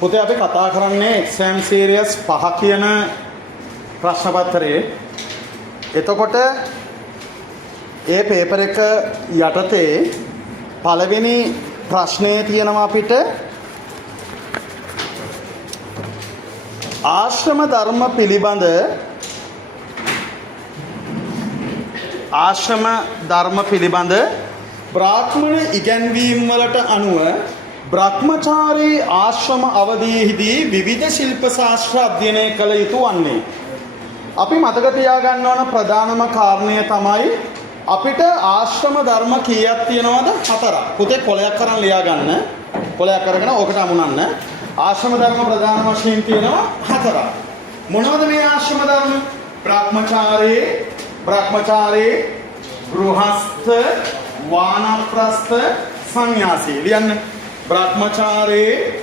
පුතේ අපි කතා කරන්නේ එක්සෑම් සීරියස් 5 කියන ප්‍රශ්න පත්‍රයේ. එතකොට ඒ පේපර් එක යටතේ පළවෙනි ප්‍රශ්නේ තියෙනවා අපිට ආශ්‍රම ධර්ම පිළිබඳ බ්‍රාහ්මණ ඉගැන්වීම් වලට අනුව බ්‍රහ්මචාරී ආශ්‍රම අවධියේදී විවිධ ශිල්ප ශාස්ත්‍ර අධ්‍යයනය කළ යුතු වන්නේ. අපි මතක තියාගන්න ඕන ප්‍රධානම කාරණය තමයි අපිට ආශ්‍රම ධර්ම කීයක් තියෙනවද? 4ක්. පුතේ කොලයක් අරන් ලියා ගන්න. කොලයක් අරගෙන ඕකට අමුණන්න. ආශ්‍රම ධර්ම ප්‍රධාන වශයෙන් තියෙනවා 4ක්. මොනවද මේ ආශ්‍රම ධර්ම? බ්‍රහ්මචාරී, ගෘහස්ත, වානප්‍රස්ත, සංන්‍යාසී. ලියන්න. බ්‍රහ්මචාරී,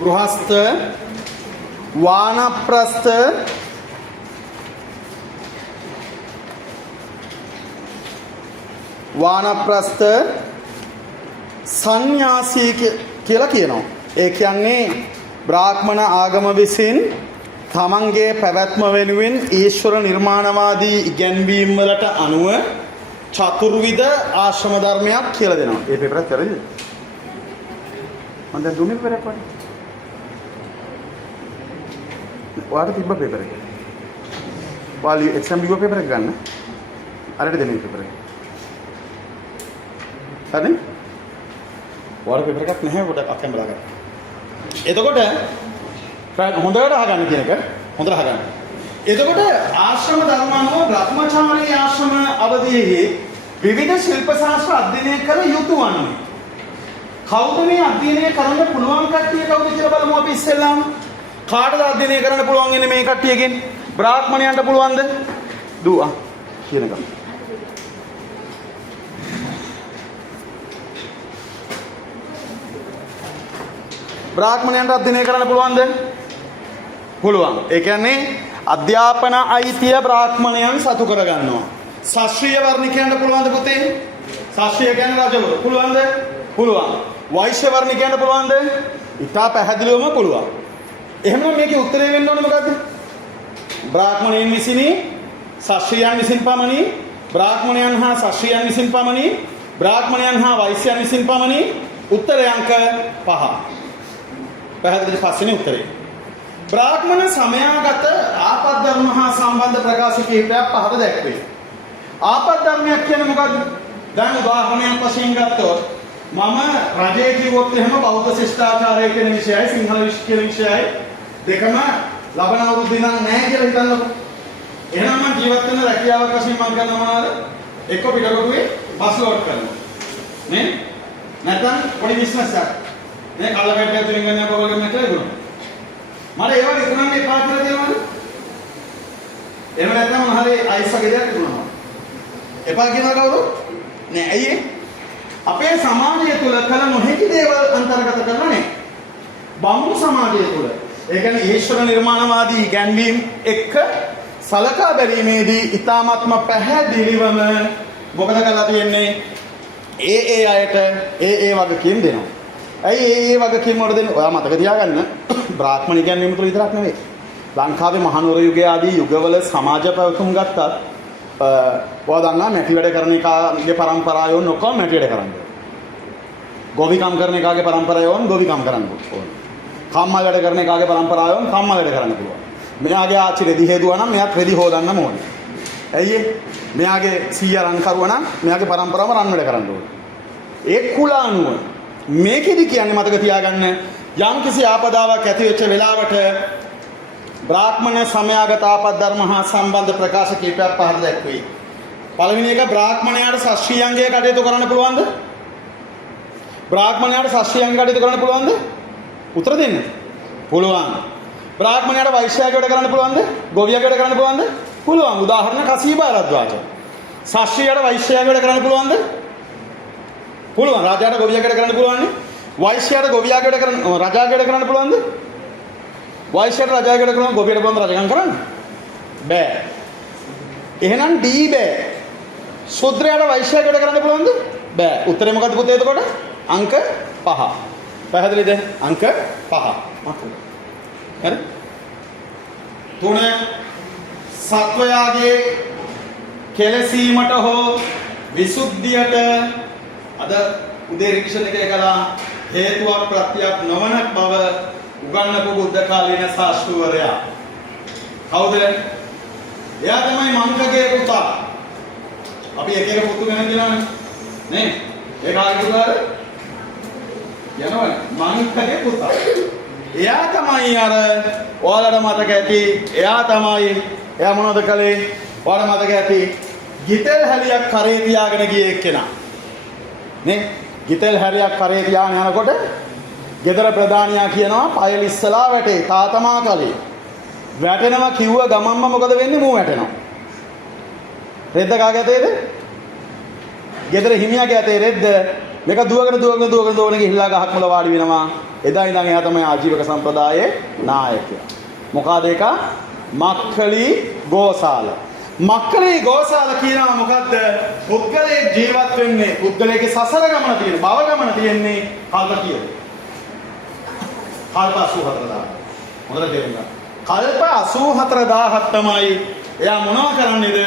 ගෘහස්ත, වානප්‍රස්ත, සංන්‍යාසී කියලා කියනවා. ඒ කියන්නේ බ්‍රාහ්මණ ආගම විසින් තමන්ගේ පැවැත්ම වෙනුවෙන් ඊශ්වර නිර්මාණවාදී ඉගැන්වීම් වලට අනුව චතුර්විධ ආශ්‍රම ධර්මයක් කියලා දෙනවා. ඒ පේපර් එක හරිද? මම දැන් දුන්නේ පේපර් එක වගේ. ඔයාලට තිබ්බ පේපර් එක. ඔයාලා එක්සෑම් ලියුව පේපර් එක ගන්න. අරට දෙන්න පේපර් එක. හරි? ඔයාලා පේපර් එකක් නැහැ පොඩක් අත්යෙන් බලා ගන්න. එතකොට හොඳට අහගන්න කියන එක හොඳට අහගන්න. එතකොට ආශ්‍රම ධර්ම අනුව බ්‍රහ්මචාරී ආශ්‍රම අවධියේ විවිධ ශිල්ප ශාස්ත්‍ර අධ්‍යයනය කළ යුතු වන්නේ. කවුද මේ අධ්‍යයනය කරන්න පුළුවන් කට්ටිය කවුද කියලා බලමු අපි ඉස්සෙල්ලාම. කාටද අධ්‍යයනය කරන්න පුළුවන් ඉන්නේ මේ කට්ටියගෙන්? බ්‍රාහ්මණයන්ට පුළුවන්ද? දුවා කියන එක. බ්‍රාහ්මණයන්ට අධ්‍යයනය කරන්න පුළුවන්ද? පුළුවන්. ඒ කියන්නේ අධ්‍යාපන අයිතිය බ්‍රාහ්මණයන් සතු කර ගන්නවා. ශාස්ත්‍රීය වර්ණිකයන්ට පුළුවන්ද පුතේ? ශාස්ත්‍රීය කියන්නේ රජවරු. පුළුවන්ද? පුළුවන්. වෛශ්‍ය වර්ණිකයන්ට පුළුවන්ද? ඉතා පැහැදිලිවම පුළුවන්. එහෙනම් මේකේ උත්තරේ වෙන්න ඕනේ මොකද්ද? බ්‍රාහ්මණයන් විසිනි, ශාස්ත්‍රීයයන් විසින් පමණි, බ්‍රාහ්මණයන් හා ශාස්ත්‍රීයයන් විසින් පමණි, බ්‍රාහ්මණයන් හා වෛශ්‍යයන් විසින් පමණි. උත්තරය අංක 5. පැහැදිලි පස්වෙනි උත්තරේ. බ්‍රාහ්මණ සමයාගත ආපද්ධර්ම හා සම්බන්ධ ප්‍රකාශ කිහිපයක් පහත දැක්වේ. ආපද්ධර්මයක් කියන්නේ මොකද්ද? දැන් උදාහරණයක් වශයෙන් ගත්තොත් මම රජයේ කිව්වොත් එහෙම බෞද්ධ ශිෂ්ටාචාරය කියන විෂයයි සිංහල විෂය කියන විෂයයි දෙකම ලබන අවුරුද්ද ඉඳන් නැහැ කියලා හිතන්නකො. එහෙනම් මම ජීවත් වෙන රැකියාවක් වශයෙන් මම කරනවා මොනවාද? එක්ක පිටකොටුවේ බස් ලෝඩ් කරනවා. නේ? නැත්නම් පොඩි බිස්නස් එකක්. මේ කල්ලපැට්ටියක් තුලින් ගන්න අපවගේ මෙතන ඉදුණා. මට ඒ වගේ ඉක්මනට එපා කියලා දෙනවද? එහෙම නැත්නම් මොනවාරි අයිස් වගේ දෙයක් ඉදුණා. එපා කියනවා කවුරු? නෑ. ඇයි අපේ සමාජය තුළ කල නොහැකි දේවල් අන්තර්ගත කරලා නැහැ. බමුණු සමාජය තුළ ඒ කියන්නේ ඊශ්වර නිර්මාණවාදී ඉගැන්වීම් එක්ක සලකා බැලීමේදී ඊ타ත්ම පැහැදිලිවම මොකද කරලා තියෙන්නේ? ඒ අයට ඒ වගකීම් දෙනවා. ඇයි ඒ වගකීම් වල දෙන්නේ? ඔයා මතක තියාගන්න බ්‍රාහ්මණ ඉගැන්වීම තුළ විතරක් නෙවෙයි. ලංකාවේ මහනුවර යුගයේ ආදී යුගවල සමාජ පැවතුම් ගත්තත් ඔයා දන්නා මැටි වැඩ කරන එකාගේ පරම්පරාව යොන් ඔක්කොම මැටි වැඩ කරන්නේ. ගොවිකම් කරන එකාගේ පරම්පරාව යොන් ගොවිකම් කරන්න ඕන. කම්මල් වැඩ කරන එකාගේ පරම්පරාව යොන් කම්මල් වැඩ කරන්න පුළුවන්. මෙයාගේ ආච්චි රෙදි හේදුවා නම් මෙයාත් රෙදි හොදන්න ඕනේ. ඇයි මෙයාගේ සීයා රන් කරුවා නම් මෙයාගේ පරම්පරාවම රන් වැඩ කරන්න ඕනේ. ඒ කුල අනුව මේකෙදි කියන්නේ මතක තියාගන්න යම් කිසි ආපදාවක් ඇති වෙච්ච වෙලාවට බ්‍රාහ්මණ සමයාගත ආපද්ධර්ම හා සම්බන්ධ ප්‍රකාශ කීපයක් පහත දැක්වේ. පළවෙනි එක බ්‍රාහ්මණයාට ශාස්ත්‍රීයංගයේ කටයුතු කරන්න පුළුවන්ද? බ්‍රාහ්මණයාට ශාස්ත්‍රීයංග කටයුතු කරන්න පුළුවන්ද? උත්තර දෙන්න. පුළුවන්. බ්‍රාහ්මණයාට වෛශ්‍යයාගේ වැඩ කරන්න පුළුවන්ද? ගොවියාගේ වැඩ කරන්න පුළුවන්ද? පුළුවන්. උදාහරණ කසීබාරද්වාජ. ශාස්ත්‍රීයයට වෛශ්‍යයාගේ වැඩ කරන්න පුළුවන්ද? පුළුවන්. රාජාට ගොවියාගේ වැඩ කරන්න පුළුවන්ද? වෛශ්‍යයාට ගොවියාගේ වැඩ කරන්න රජාගේ වැඩ කරන්න පුළුවන්ද? වෛශ්‍යයට රජයකට කරන ගොවියට බලන්න රජකම් කරන්න බෑ. එහෙනම් D බෑ. ශුද්‍රයාට වෛශ්‍යයට කරන්න පුළුවන්ද? බෑ. උත්තරේ මොකද්ද පුතේ එතකොට? අංක 5. පැහැදිලිද? අංක 5. හරි? 3 සත්වයාගේ කෙලසීමට හෝ විසුද්ධියට අද උදේ රිවිෂන් එකේ කළා හේතුවක් ප්‍රත්‍යක් නොවන බව උගන්වපු බුද්ධ කාලීන ශාස්ත්‍රවරයා. කවුද? එයා තමයි මංකගේ පුතා. අපි එක එක පුතු ගැන කියනවනේ. නේ? ඒ කාගේ පුතාද? යනවනේ. මංකගේ පුතා. එයා තමයි අර ඔයාලට මතක ඇති. එයා මොනවද කළේ? ඔයාලට මතක ඇති. ගිතෙල් හැලියක් කරේ තියාගෙන ගියේ එක්කෙනා. නේ? ගිතෙල් හැලියක් කරේ තියාගෙන යනකොට ගෙදර ප්‍රධානියා කියනවා පයල ඉස්සලා වැටේ තාතමා කලේ. වැටෙනවා කිව්ව ගමන්ම මොකද වෙන්නේ? මූ වැටෙනවා. රෙද්ද කාගේ අතේද? ගෙදර හිමියාගේ අතේ රෙද්ද. මේක දුවගෙන ගිහිල්ලා ගහක් මුල වාඩි වෙනවා. එදා ඉඳන් එයා තමයි ආජීවක සම්ප්‍රදායේ නායකයා. මොකද ඒක? මක්ඛලි ගෝසාල. මක්ඛලි ගෝසාල කියනවා මොකද්ද? පුද්ගලයේ ජීවත් වෙන්නේ පුද්ගලයේ සසර ගමන තියෙන භව ගමන තියෙන්නේ කල්ප කීයද? කල්ප 84000. මොකද තේරුණා? කල්ප 84000ක් තමයි එයා මොනවා කරන්නේද?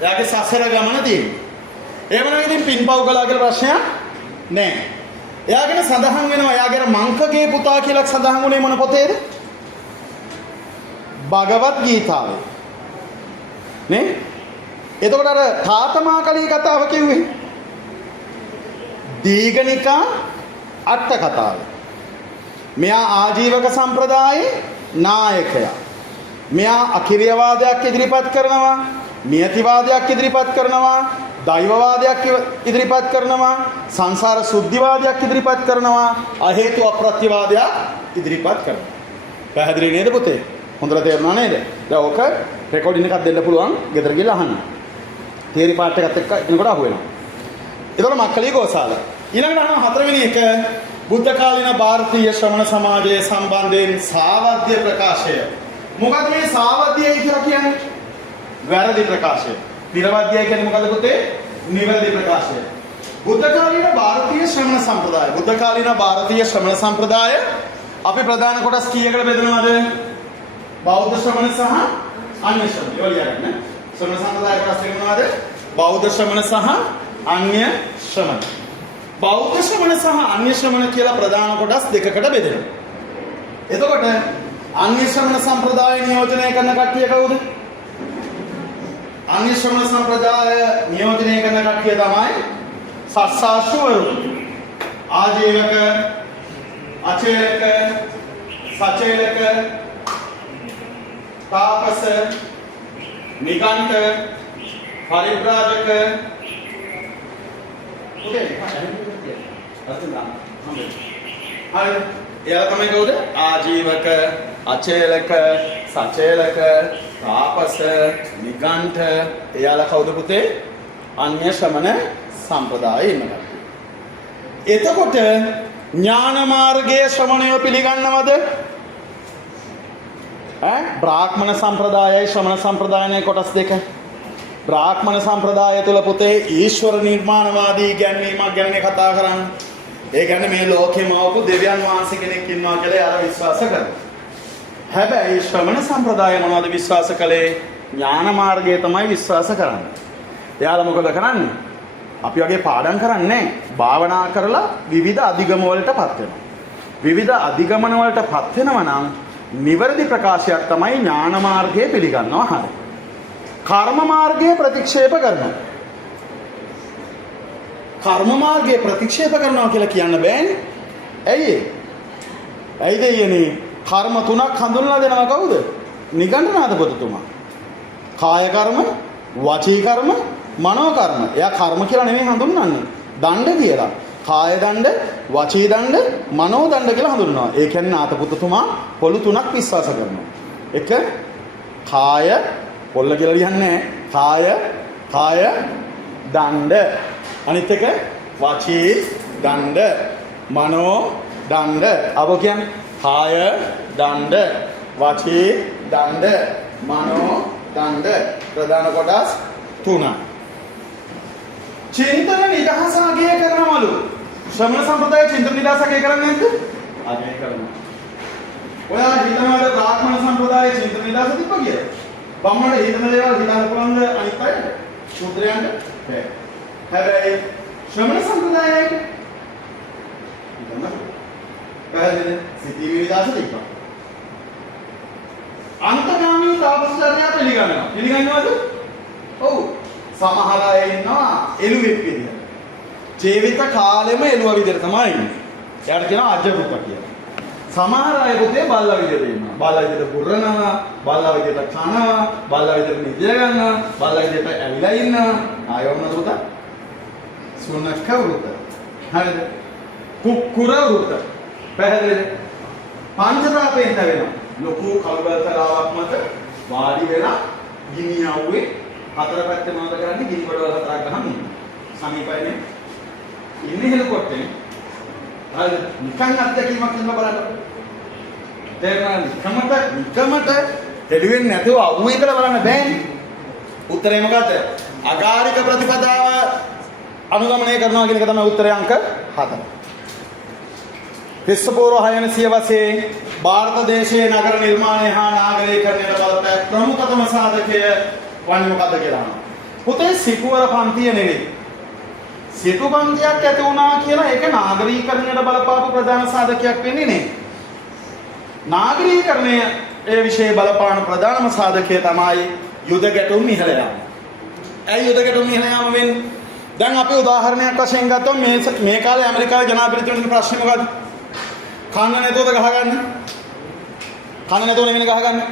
එයාගේ සසර ගමන තියෙන්නේ. එහෙම නම් ඉතින් පින්පව් කළා කියලා ප්‍රශ්නයක් නැහැ. එයාගෙන සඳහන් වෙනවා එයාගේ මංකගේ පුතා කියලා සඳහන් වුණේ මොන පොතේද? භගවත් ගීතාවේ. නේ? එතකොට අර තාතමා කලී කතාව කිව්වේ දීඝනිකා අට කතාව. මෙයා ආජීවක සම්ප්‍රදායේ නායකයා. මෙයා අකිරියවාදයක් ඉදිරිපත් කරනවා, නියතිවාදයක් ඉදිරිපත් කරනවා, දෛවවාදයක් ඉදිරිපත් කරනවා, සංසාර සුද්ධිවාදයක් ඉදිරිපත් කරනවා, අහේතු අප්‍රත්‍යවාදයක් ඉදිරිපත් කරනවා. පැහැදිලි නේද පුතේ? හොඳට තේරුණා නේද? දැන් ඕක රෙකෝඩින් එකක් දෙන්න පුළුවන්. ගෙදර ගිහලා අහන්න. තේරි පාට් එකත් එක්ක එනකොට අහු වෙනවා. ඒතකොට මක්ඛලි ගෝසාල. ඊළඟට අහන හතරවෙනි එක බුද්ධ කාලීන ಭಾರತೀಯ ශ්‍රමණ සමාජයේ සම්බන්ධයෙන් සාවද්‍ය ප්‍රකාශය. මොකද මේ සාවද්‍යයි කියලා කියන්නේ? වැරදි ප්‍රකාශය. නිර්වද්‍යයි කියන්නේ මොකද පුතේ? නිවැරදි ප්‍රකාශය. බුද්ධ කාලීන ಭಾರತೀಯ ශ්‍රමණ සම්ප්‍රදාය. බුද්ධ කාලීන ಭಾರತೀಯ ශ්‍රමණ සම්ප්‍රදාය අපි ප්‍රධාන කොටස් කීයකට බෙදනවද? බෞද්ධ ශ්‍රමණ සහ අන්‍ය ශ්‍රමණ. ඒවා ලියගන්න. ශ්‍රමණ සම්ප්‍රදාය කොටස් දෙක මොනවද? බෞද්ධ ශ්‍රමණ සහ අන්‍ය ශ්‍රමණ. බෞද්ධ ශ්‍රමණ සහ අන්‍ය ශ්‍රමණ කියලා ප්‍රධාන කොටස් දෙකකට බෙදෙනවා. එතකොට අන්‍ය ශ්‍රමණ සම්ප්‍රදාය නියෝජනය කරන කට්ටිය කවුද? අන්‍ය ශ්‍රමණ සම්ප්‍රදාය නියෝජනය කරන කට්ටිය තමයි සත්සාස්ත්‍රවරු. ආජීවක, අචේලක, සචේලක, තාපස, නිගණ්ඨ, පරිබ්‍රාජක. ඔකේ හරි. එයා තමයි කවුද? ආජීවක, අචේලක, සචේලක, තාපස, නිගණ්ඨ. එයාලා කවුද පුතේ? අන්‍ය ශ්‍රමණ සම්ප්‍රදායේ ඉන්නවා. එතකොට ඥාන මාර්ගයේ ශ්‍රමණයෝ පිළිගන්නවද? බ්‍රාහ්මණ සම්ප්‍රදායයි ශ්‍රමණ සම්ප්‍රදායනේ කොටස් දෙක. බ්‍රාහ්මණ සම්ප්‍රදාය තුළ පුතේ ඊශ්වර නිර්මාණවාදී ගැන්වීමක් ගැන කතා කරන්නේ. ඒ කියන්නේ මේ ලෝකෙම වපු දෙවියන් වහන්සේ කෙනෙක් ඉන්නවා කියලා අර විශ්වාස කරනවා. හැබැයි ශ්‍රමණ සම්ප්‍රදාය මොනවද විශ්වාස කළේ? ඥාන මාර්ගය තමයි විශ්වාස කරන්නේ. එයාලා මොකද කරන්නේ? අපි වගේ පාඩම් කරන්නේ නැහැ. භාවනා කරලා විවිධ අධිගම වලටපත් වෙනවා. විවිධ අධිගමන වලටපත් වෙනවා නම් නිවැරදි ප්‍රකාශයක් තමයි ඥාන මාර්ගය පිළිගන්නවා හරිය. කර්ම මාර්ගය ප්‍රතික්ෂේප කරනවා. කර්ම මාර්ගය ප්‍රතික්ෂේප කරනවා කියලා කියන්න බෑනේ. ඇයි ඒ? ඇයිද යන්නේ? කර්ම තුනක් හඳුන්වලා දෙනවා කවුද? නිගණ්ඨනාථ පොතතුමා. කාය කර්ම, වචී කර්ම, මනෝ කර්ම. එයා කර්ම කියලා නෙමෙයි හඳුන්වන්නේ. දණ්ඩ කියලා. කාය දණ්ඩ, වචී දණ්ඩ, මනෝ දණ්ඩ කියලා හඳුන්වනවා. ඒ කියන්නේ නාථ පුතතුමා පොළු තුනක් විශ්වාස කරනවා. එක කාය පොල්ල කියලා ලියන්නේ කාය දණ්ඩ. අනිත් එක වචී දණ්ඩ, මනෝ දණ්ඩ. අපෝ කියන්නේ කාය දණ්ඩ, වාචී දණ්ඩ, මනෝ දණ්ඩ ප්‍රධාන කොටස් 3. චින්තන නිදහස අගය කරනවලු. ශ්‍රමණ සම්ප්‍රදාය චින්තන නිදහස අගය කරන්නේ නැද්ද? අගය කරනවා. ඔයා හිතනවාද බ්‍රාහ්මණ සම්ප්‍රදායේ චින්තන නිදහස තිබ්බ කියලා? බම්මණ හිතන දේවල් හිතන්න පුළුවන්ද අනිත් අයට? ශූද්‍රයන්ට බැහැ. හැබැයි ශ්‍රමණ සම්ප්‍රදායයට හිතන්න පැහැදිලිද? සිතීමේ නිදහස තිබ්බා. අන්තගාමී තාපසචර්යා පිළිගන්නවා. පිළිගන්නවද? ඔව්. සමහර අය ඉන්නවා එළුවෙක් විදියට. ජීවිත කාලෙම එළුවා විදියට තමයි ඉන්නේ. එයාට කියනවා අජරුප කියලා. සමහර අය පුතේ බල්ලා විදියට ඉන්නවා. බල්ලා විදියට පුරනවා, බල්ලා විදියට කනවා, බල්ලා විදියට නිදිය ගන්නවා, බල්ලා විදියට ඇවිලා ඉන්නවා. ආයෝන පුතා. සුන්නක වෘත. හරිද? කුකුර වෘත. පැහැදිලිද? පංචතාපයෙන් වෙනවා. ලොකු කලබල තලාවක් මත වාඩි වෙලා ගිනි යවුවේ හතර පැත්තේ මොනවද කරන්නේ? ගිනි කොටවල් හතරක් ගහන් ඉන්නවා. සමීපයනේ ඉන්නේ හෙලකොට්ටේ. හරිද? නිකන් අත්දැකීමක් ඉන්න බලන්න. තේරුණාද? නිකමට හෙළුවෙන්නේ නැතුව අවුවේ ඉඳලා බලන්න බෑනේ. උත්තරේ මොකද්ද? අගාරික ප්‍රතිපදාව අනුගමනය කරනවා කියන එක තමයි උත්තරේ අංක 4. ක්‍රිස්තපූර්ව 6 වෙනි සියවසේ ಭಾರತ දේශයේ නගර නිර්මාණය හා නාගරීකරණයට බලපෑ ප්‍රමුඛතම සාධකය වන්නේ මොකද්ද කියලා අහනවා. පුතේ සිටුවර පන්තිය නෙවෙයි. සිටු පන්තියක් ඇති වුණා කියලා ඒක නාගරීකරණයට බලපාපු ප්‍රධාන සාධකයක් වෙන්නේ නේ. නාගරීකරණය ඒ විශේෂ බලපාන ප්‍රධානම සාධකය තමයි යුද ගැටුම් ඉහළ යාම. ඇයි යුද ගැටුම් ඉහළ යාම වෙන්නේ? දැන් අපි උදාහරණයක් වශයෙන් ගත්තොත් මේ කාලේ ඇමරිකාවේ ජනාධිපතිතුමන්ගේ ප්‍රශ්නේ මොකද්ද? කන්න නැතුවද ගහගන්නේ? කන්න නැතුව නෙවෙයි ගහගන්නේ.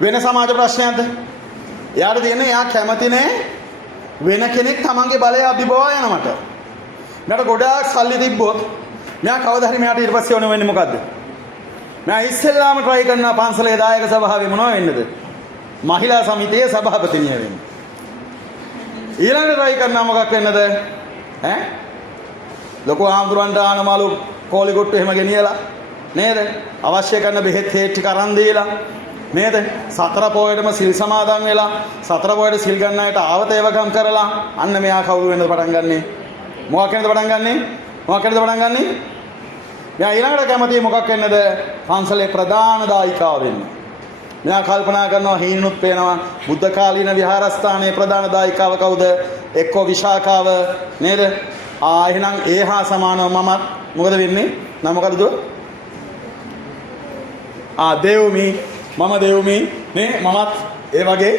වෙන සමාජ ප්‍රශ්නයක්ද? එයාට තියෙන්නේ එයා කැමති නෑ වෙන කෙනෙක් තමන්ගේ බලය අභිබවා යනවට. මෙයාට ගොඩාක් සල්ලි තිබ්බොත් මෙයා කවදා හරි මෙයාට ඊට පස්සේ ඕන වෙන්නේ මොකද්ද? මෙයා ඉස්සෙල්ලාම try කරන පන්සලේ දායක සභාවේ මොනව වෙන්නද? මහිලා සමිතියේ සභාපතිනිය වෙන්න. ඊළඟට try කරනවා මොකක් වෙන්නද? ඈ? ලොකු ආම්දුරන්ට ආනමාලු කෝලිකොට්ටු එහෙම ගෙනියලා නේද? අවශ්‍ය කරන බෙහෙත් හේත් ටික අරන් දීලා නේද? සතර පොයේටම සිල් සමාදන් වෙලා සතර පොයේට සිල් ගන්න අයට ආවතේවකම් කරලා අන්න මෙයා කවුරු වෙනද පටන් ගන්නෙ? මොකක් වෙනද පටන් ගන්නෙ? මොකක් වෙනද පටන් ගන්නෙ? මෙයා ඊළඟට කැමති මොකක් වෙන්නද? පන්සලේ ප්‍රධාන දායිකාව වෙන්න. මෙයා කල්පනා කරනවා හීනුත් පේනවා බුද්ධ කාලීන විහාරස්ථානයේ ප්‍රධාන දායිකාව කවුද? එක්කෝ විශාඛාව නේද? එහෙනම් ඒ හා සමානව මමත් මොකද වෙන්නේ? නම මොකද? දේව්මි මම දේව්මි නේ මමත් ඒ වගේ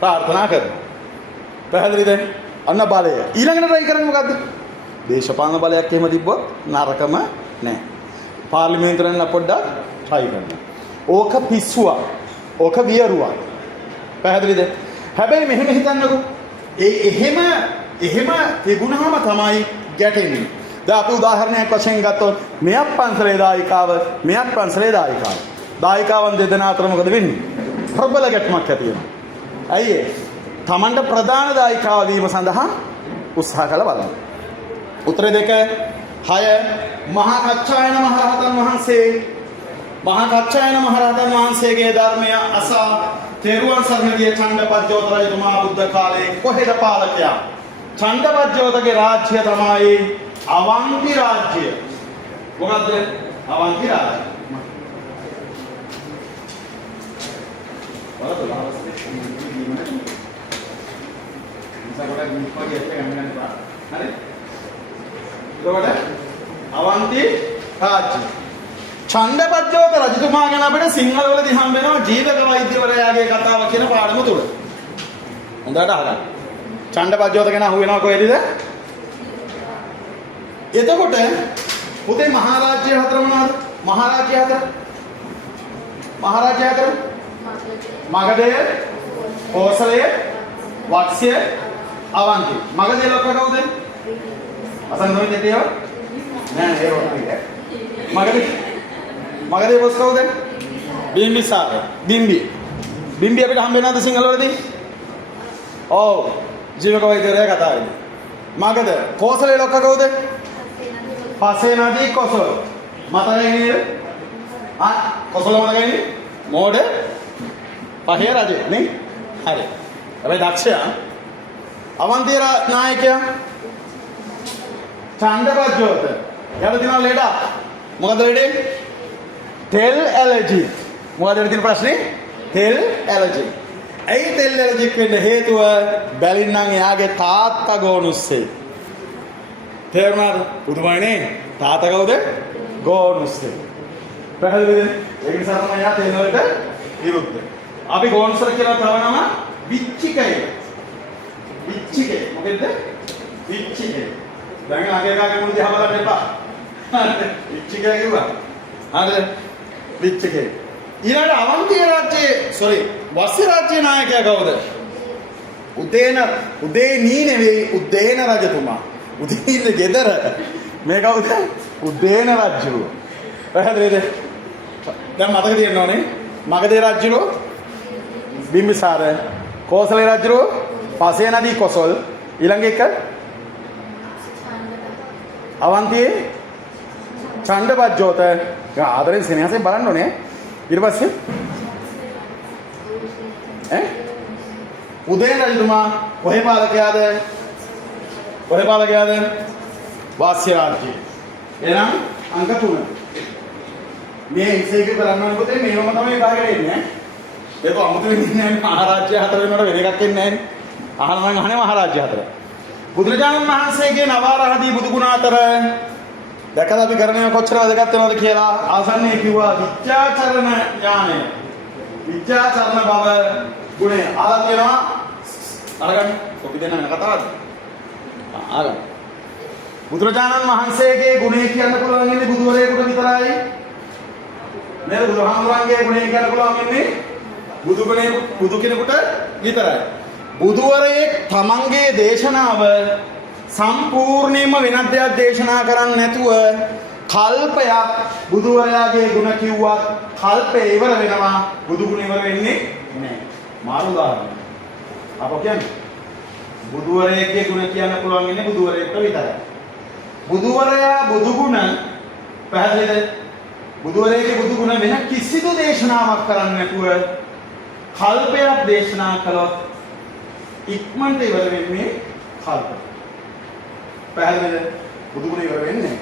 ප්‍රාර්ථනා කරනවා. පැහැදිලිද? අන්න බලය. ඊළඟට try කරන්නේ මොකද්ද? දේශපාලන බලයක් එහෙම තිබ්බොත් නරකම නෑ. පාර්ලිමේන්තුවෙන් පොඩ්ඩක් try කරන්න. ඕක පිස්සුවක්. ඕක වියරුවක්. පැහැදිලිද? හැබැයි මෙහෙම හිතන්නකෝ. එහෙම තිබුණාම තමයි ගැටෙන්නේ. දැන් අපි උදාහරණයක් වශයෙන් ගත්තොත් මෙයක් පන්සලේ දායිකාව මෙයක් පන්සලේ දායිකාව. දායිකාවන් දෙදෙනා අතර මොකද වෙන්නේ? ප්‍රබල ගැටුමක් ඇති වෙනවා. ඇයි ඒ? Tamanට ප්‍රධාන දායිකාව වීම සඳහා උත්සාහ කළ බලන්න. උත්තර 2 6 මහා කච්චායන මහරහතන් වහන්සේගේ ධර්මය අසා තෙරුවන් සරණ ගිය චණ්ඩපද්‍යෝත රජතුමා බුද්ධ කාලේ කොහෙද පාලකයා? චණ්ඩපද්‍යෝතගේ රාජ්‍ය තමයි අවන්ති රාජ්‍ය. මොකද්ද? අවන්ති රාජ්‍ය. අවන්ති රාජ්‍ය. චණ්ඩපද්‍යෝත රජතුමා ගැන අපිට සිංහලවලදී හම්බ වෙනවා ජීවක වෛද්‍යවරයාගේ කතාව කියන පාඩම තුල. හොඳට අහගන්න. චණ්ඩපද්‍යෝත ගැන අහුවෙනවා කොහෙදද? එතකොට පුතේ මහරජ්‍ය හතර මොනවද? මහරජ්‍ය හතර මගධය, කෝසලය, වත්සය, අවන්ති. මගධය ලොක්ක කවුද? අසන්නෝයි දෙතියව? නෑ ඒ වගේ. මගධය බොස් කවුද? බිම්බිසාර. බිම්බි අපිට හම්බ වෙනවද සිංහලවලදී? ඔව්. ජීවක වෛද්‍යවරයා කතා වෙන්නේ. මගධ කෝසලේ ලොක්ක කවුද? පසේ නදී කොසල්. මතකයි නේද? කොසල මතකයි නේද? මෝඩ පහේ රජය නේ? හරි. හැබැයි දක්ෂයා අවන්තිය නායකයා චණ්ඩපද්‍යෝත. යාළුවා දිනවල ලෙඩක්. මොකද ලෙඩේ? තෙල් ඇලර්ජි. මොකද තියෙන ප්‍රශ්නේ? තෙල් ඇලර්ජි. ඇයි තෙල් ඇලර්ජික් වෙන්න හේතුව? බැලින්නම් එයාගේ තාත්තා ගෝනුස්සේ. තේරුණාද? පුදුමයිනේ. තාත්තා කවුද? ගෝනුස්සේ. පැහැදිලිද? ඒක නිසා තමයි යා තෙල් වලට විරුද්ධ. අපි ගෝනුස්සර කියලා තව නම විච්චිකය. විච්චිකය. මොකෙද්ද? විච්චිකය. දැන් අගේකාගේ මුළු දිහා බලන්න එපා. විච්චිකය කිව්වා. හරිද? විච්චිකය. ඊළඟ අවන්තිය රාජ්‍යයේ වස්ස රාජ්‍ය නායකයා කවුද? උදේනී නෙවෙයි උදේන රජතුමා. උදේන ගෙදර. මේ කවුද? උදේන රජුව. පැහැදිලිද? දැන් මතක තියෙන්න ඕනේ. මගධේ රජුව බිම්බිසාර, කෝසල රජුව පසේ නදී කොසල්, ඊළඟ එක අවන්තියේ චණ්ඩපද්‍යෝත. ආදරෙන් සෙනෙහසෙන් බලන්න ඕනේ. ඊට පස්සේ උදේන රජතුමා කොහේ පාලකයාද? කොහේ පාලකයාද? වාස්‍ය රාජ්‍යයේ. එහෙනම් අංක 3. මේ ඉන්සෙක කරන්න ඕනේ පුතේ මේවම තමයි කාගෙන එන්නේ ඈ. ඒක අමුතු වෙන්නේ නැහැ මහරජ්‍ය 4 වෙනකොට වෙන එකක් එන්නේ නැහැ. අහනවා නම් අහන්නේ මහරජ්‍ය 4. බුදුරජාණන් වහන්සේගේ නවාරහදී බුදු ගුණ අතර දැකලා අපි කරන්නේ කොච්චර වැදගත් වෙනවද කියලා ආසන්නයේ කිව්වා විචාචරණ ඥානය. විචාචරණ බව ගුණය. ආලා තියෙනවා අරගන්න. කොපි දෙන්න වෙන කතාවද? ආගන්න. බුදුරජාණන් වහන්සේගේ ගුණය කියන්න පුළුවන් ඉන්නේ බුදුවරයෙකුට විතරයි. නේද? බුදුහාමුදුරන්ගේ ගුණය කියන්න පුළුවන් ඉන්නේ බුදු කෙනෙකුට විතරයි. බුදුවරයෙක් තමන්ගේ දේශනාව සම්පූර්ණයෙන්ම වෙනත් දෙයක් දේශනා කරන්නේ නැතුව කල්පයක් බුදුවරයාගේ ගුණ කිව්වත් කල්පේ ඉවර වෙනවා බුදු ගුණ ඉවර වෙන්නේ නැහැ. මාරු උදාහරණයක්. අපෝ කියන්නේ බුදුවරයෙක්ගේ ගුණ කියන්න පුළුවන් ඉන්නේ බුදුවරයෙක්ට විතරයි. බුදුවරයා බුදු ගුණ පැහැදිලිද? බුදුවරයාගේ බුදු ගුණ වෙන කිසිදු දේශනාවක් කරන්නේ නැතුව කල්පයක් දේශනා කළොත් ඉක්මනට ඉවර වෙන්නේ කල්පය. පැහැදිලිද? බුදු ගුණ ඉවර වෙන්නේ.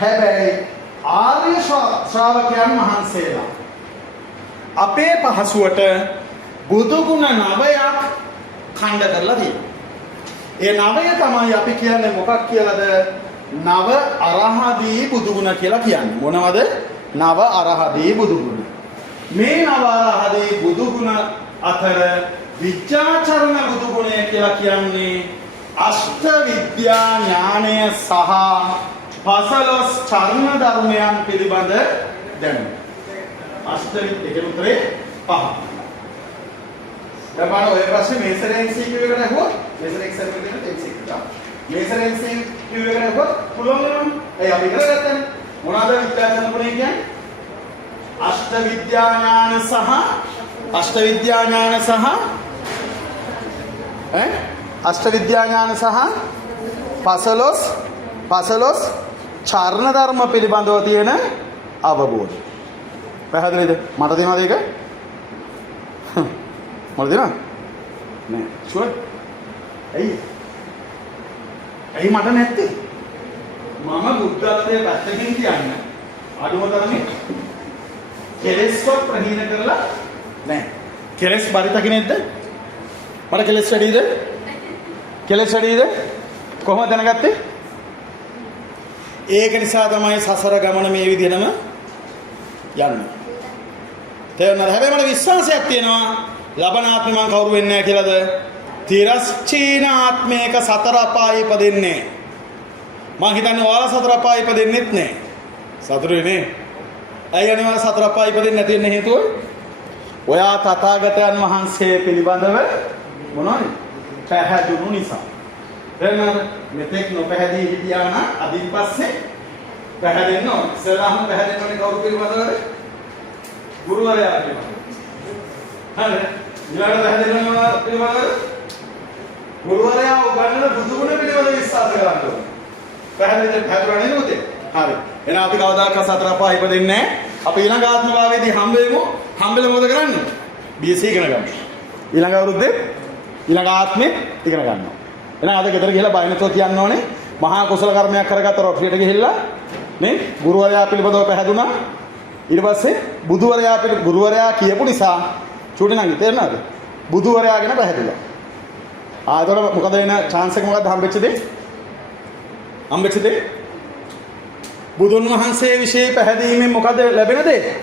හැබැයි ආර්ය ශ්‍රාවකයන් වහන්සේලා අපේ පහසුවට බුදු ගුණ 9ක් ඛණ්ඩ කරලා තියෙනවා. ඒ 9 තමයි අපි කියන්නේ මොකක් කියලාද? නව අරහදී බුදු ගුණ කියලා කියන්නේ. මොනවද? නව අරහදී බුදු ගුණ. මේ නව අරහදී බුදු ගුණ අතර විචාචරණ බුදු ගුණය කියලා කියන්නේ අෂ්ට විද්‍යා ඥානය සහ 15 චර්ණ ධර්මයන් පිළිබඳ දැනුම. අෂ්ට විද්‍යාවේ උත්තරේ 5. දැන් බලන්න ඔය ප්‍රශ්නේ මේසරෙන් CQ එකට අහුවොත් මේසරෙන් එක්සර් එකට දෙන්න MCQ එක. මේසරෙන් CQ එකට අහුවොත් පුළුවන් වෙනවා. ඒ අපි කරගත්තා. මොනවාද විද්‍යාචරණ ගුණය කියන්නේ? අෂ්ට විද්‍යා ඥාන සහ 15 චර්ණ ධර්ම පිළිබඳව තියෙන අවබෝධය. පැහැදිලිද? මට තියෙනවද ඒක? මට තියෙනවද? නෑ. ෂුවර්? ඇයි මට නැත්තේ? මම බුද්ධත්වයේ පැත්තකින් කියන්නේ අඩුම තරමේ කෙලෙස්වත් ප්‍රහීන කරලා නෑ. කෙලෙස් බරිත කෙනෙක්ද? මට කෙලෙස් වැඩිද? කෙලෙස් වැඩිද? කොහොමද දැනගත්තේ? ඒක නිසා තමයි සසර ගමන මේ විදිහටම යන්නේ. තේරුණාද? හැබැයි මට විශ්වාසයක් තියෙනවා ලබනාත්ම මම කවුරු වෙන්නේ නැහැ කියලාද? තිරස්චීන ආත්මයක සතර අපායේ ඉපදෙන්නේ. මම හිතන්නේ ඔයාලා සතර අපායේ ඉපදෙන්නෙත් නැහැ. සතුටුනේ? ඇයි අනිවාර්ය සතර අපායේ ඉපදෙන්නේ නැති වෙන්න හේතුව? ඔයා තථාගතයන් වහන්සේ පිළිබඳව මොනවද? පැහැදුණු නිසා. දැන් මෙතෙක් නොපැහැදී හිටියා නම් අදින් පස්සේ පැහැදෙන්න ඕනේ. ඉස්සරහම පැහැදෙන්න ඕනේ කවුරු පිළිබඳවද? ගුරුවරයා පිළිබඳව. හරි. ඊළඟට පැහැදෙන්න පිළිබඳව ගුරුවරයා උගන්වන බුදු ගුණ පිළිබඳව විශ්වාස කරන්න ඕනේ. පැහැදිලිද? පැහැදුණා නේද? හරි. එහෙනම් අපි කවදාකවත් සතර අපාය ඉපදෙන්නේ නැහැ. අපි ඊළඟ ආත්ම භාවයේදී හම්බ වෙමු. හම්බෙලා මොකද කරන්නේ? BSc ඉගෙන ගන්න. ඊළඟ අවුරුද්දේ ඊළඟ ආත්මේ ඉගෙන ගන්නවා. එහෙනම් අද ගෙදර ගිහලා බය නැතුව කියන්න ඕනේ මහා කුසල කර්මයක් කරගත්ත රොට්‍රියට ගිහිල්ලා නේ ගුරුවරයා පිළිබඳව පැහැදුනා. ඊට පස්සේ ගුරුවරයා කියපු නිසා චූටි නංගි තේරෙනවද? බුදුවරයා ගැන පැහැදුනා. එතකොට මොකද වෙන chance එක මොකද්ද හම්බෙච්ච දේ? හම්බෙච්ච දේ බුදුන් වහන්සේ විශේෂ පැහැදීමෙන් මොකද ලැබෙන දේ?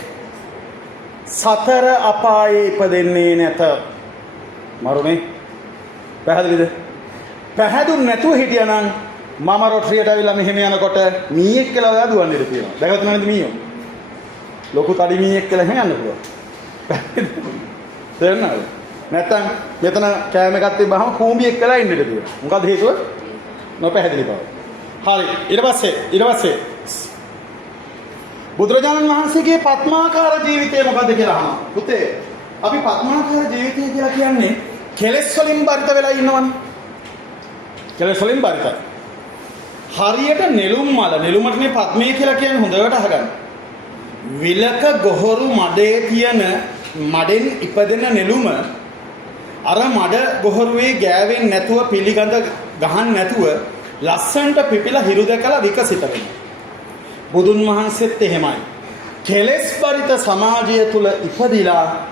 සතර අපායේ ඉපදෙන්නේ නැත. මරුනේ පැහැදිලිද? පැහැදුම් නැතුව හිටියානම් මම රොට්‍රියට ඇවිල්ලා මෙහෙම යනකොට මීයක් කියලා ඔයා දුවන්න ඉඩ තියෙනවා. දැකගත්ත නැද්ද මීයෝ? ලොකු තඩි මීයක් කියලා එහෙම යන්න පුළුවන්. තේරෙනවද? නැත්තම් මෙතන කෑම එකක් තිබ්බහම කූඹියක් කියලා ඉන්න ඉඩ තියෙනවා. මොකද හේතුව? නොපැහැදිලි බව. හරි. ඊට පස්සේ බුදුරජාණන් වහන්සේගේ පద్මාකාර ජීවිතය මොකද්ද කියලා අහනවා. පුතේ අපි පద్මාකාර ජීවිතය කියලා කියන්නේ කෙලෙස් වලින් බරිත වෙලා ඉන්නවනේ. කෙලෙස් වලින් බරිතයි. හරියට නෙළුම් මල නෙළුමට මේ පද්මේ කියලා කියන්නේ හොඳට අහගන්න. විලක ගොහරු මඩේ තියෙන මඩෙන් ඉපදෙන නෙළුම අර මඩ ගොහරුවේ ගෑවෙන්නේ නැතුව පිළිගඳ ගහන්න නැතුව ලස්සන්ට පිපිලා හිරු දැකලා විකසිත වෙනවා. බුදුන් වහන්සේත් එහෙමයි. කෙලෙස් බරිත සමාජය තුල ඉපදිලා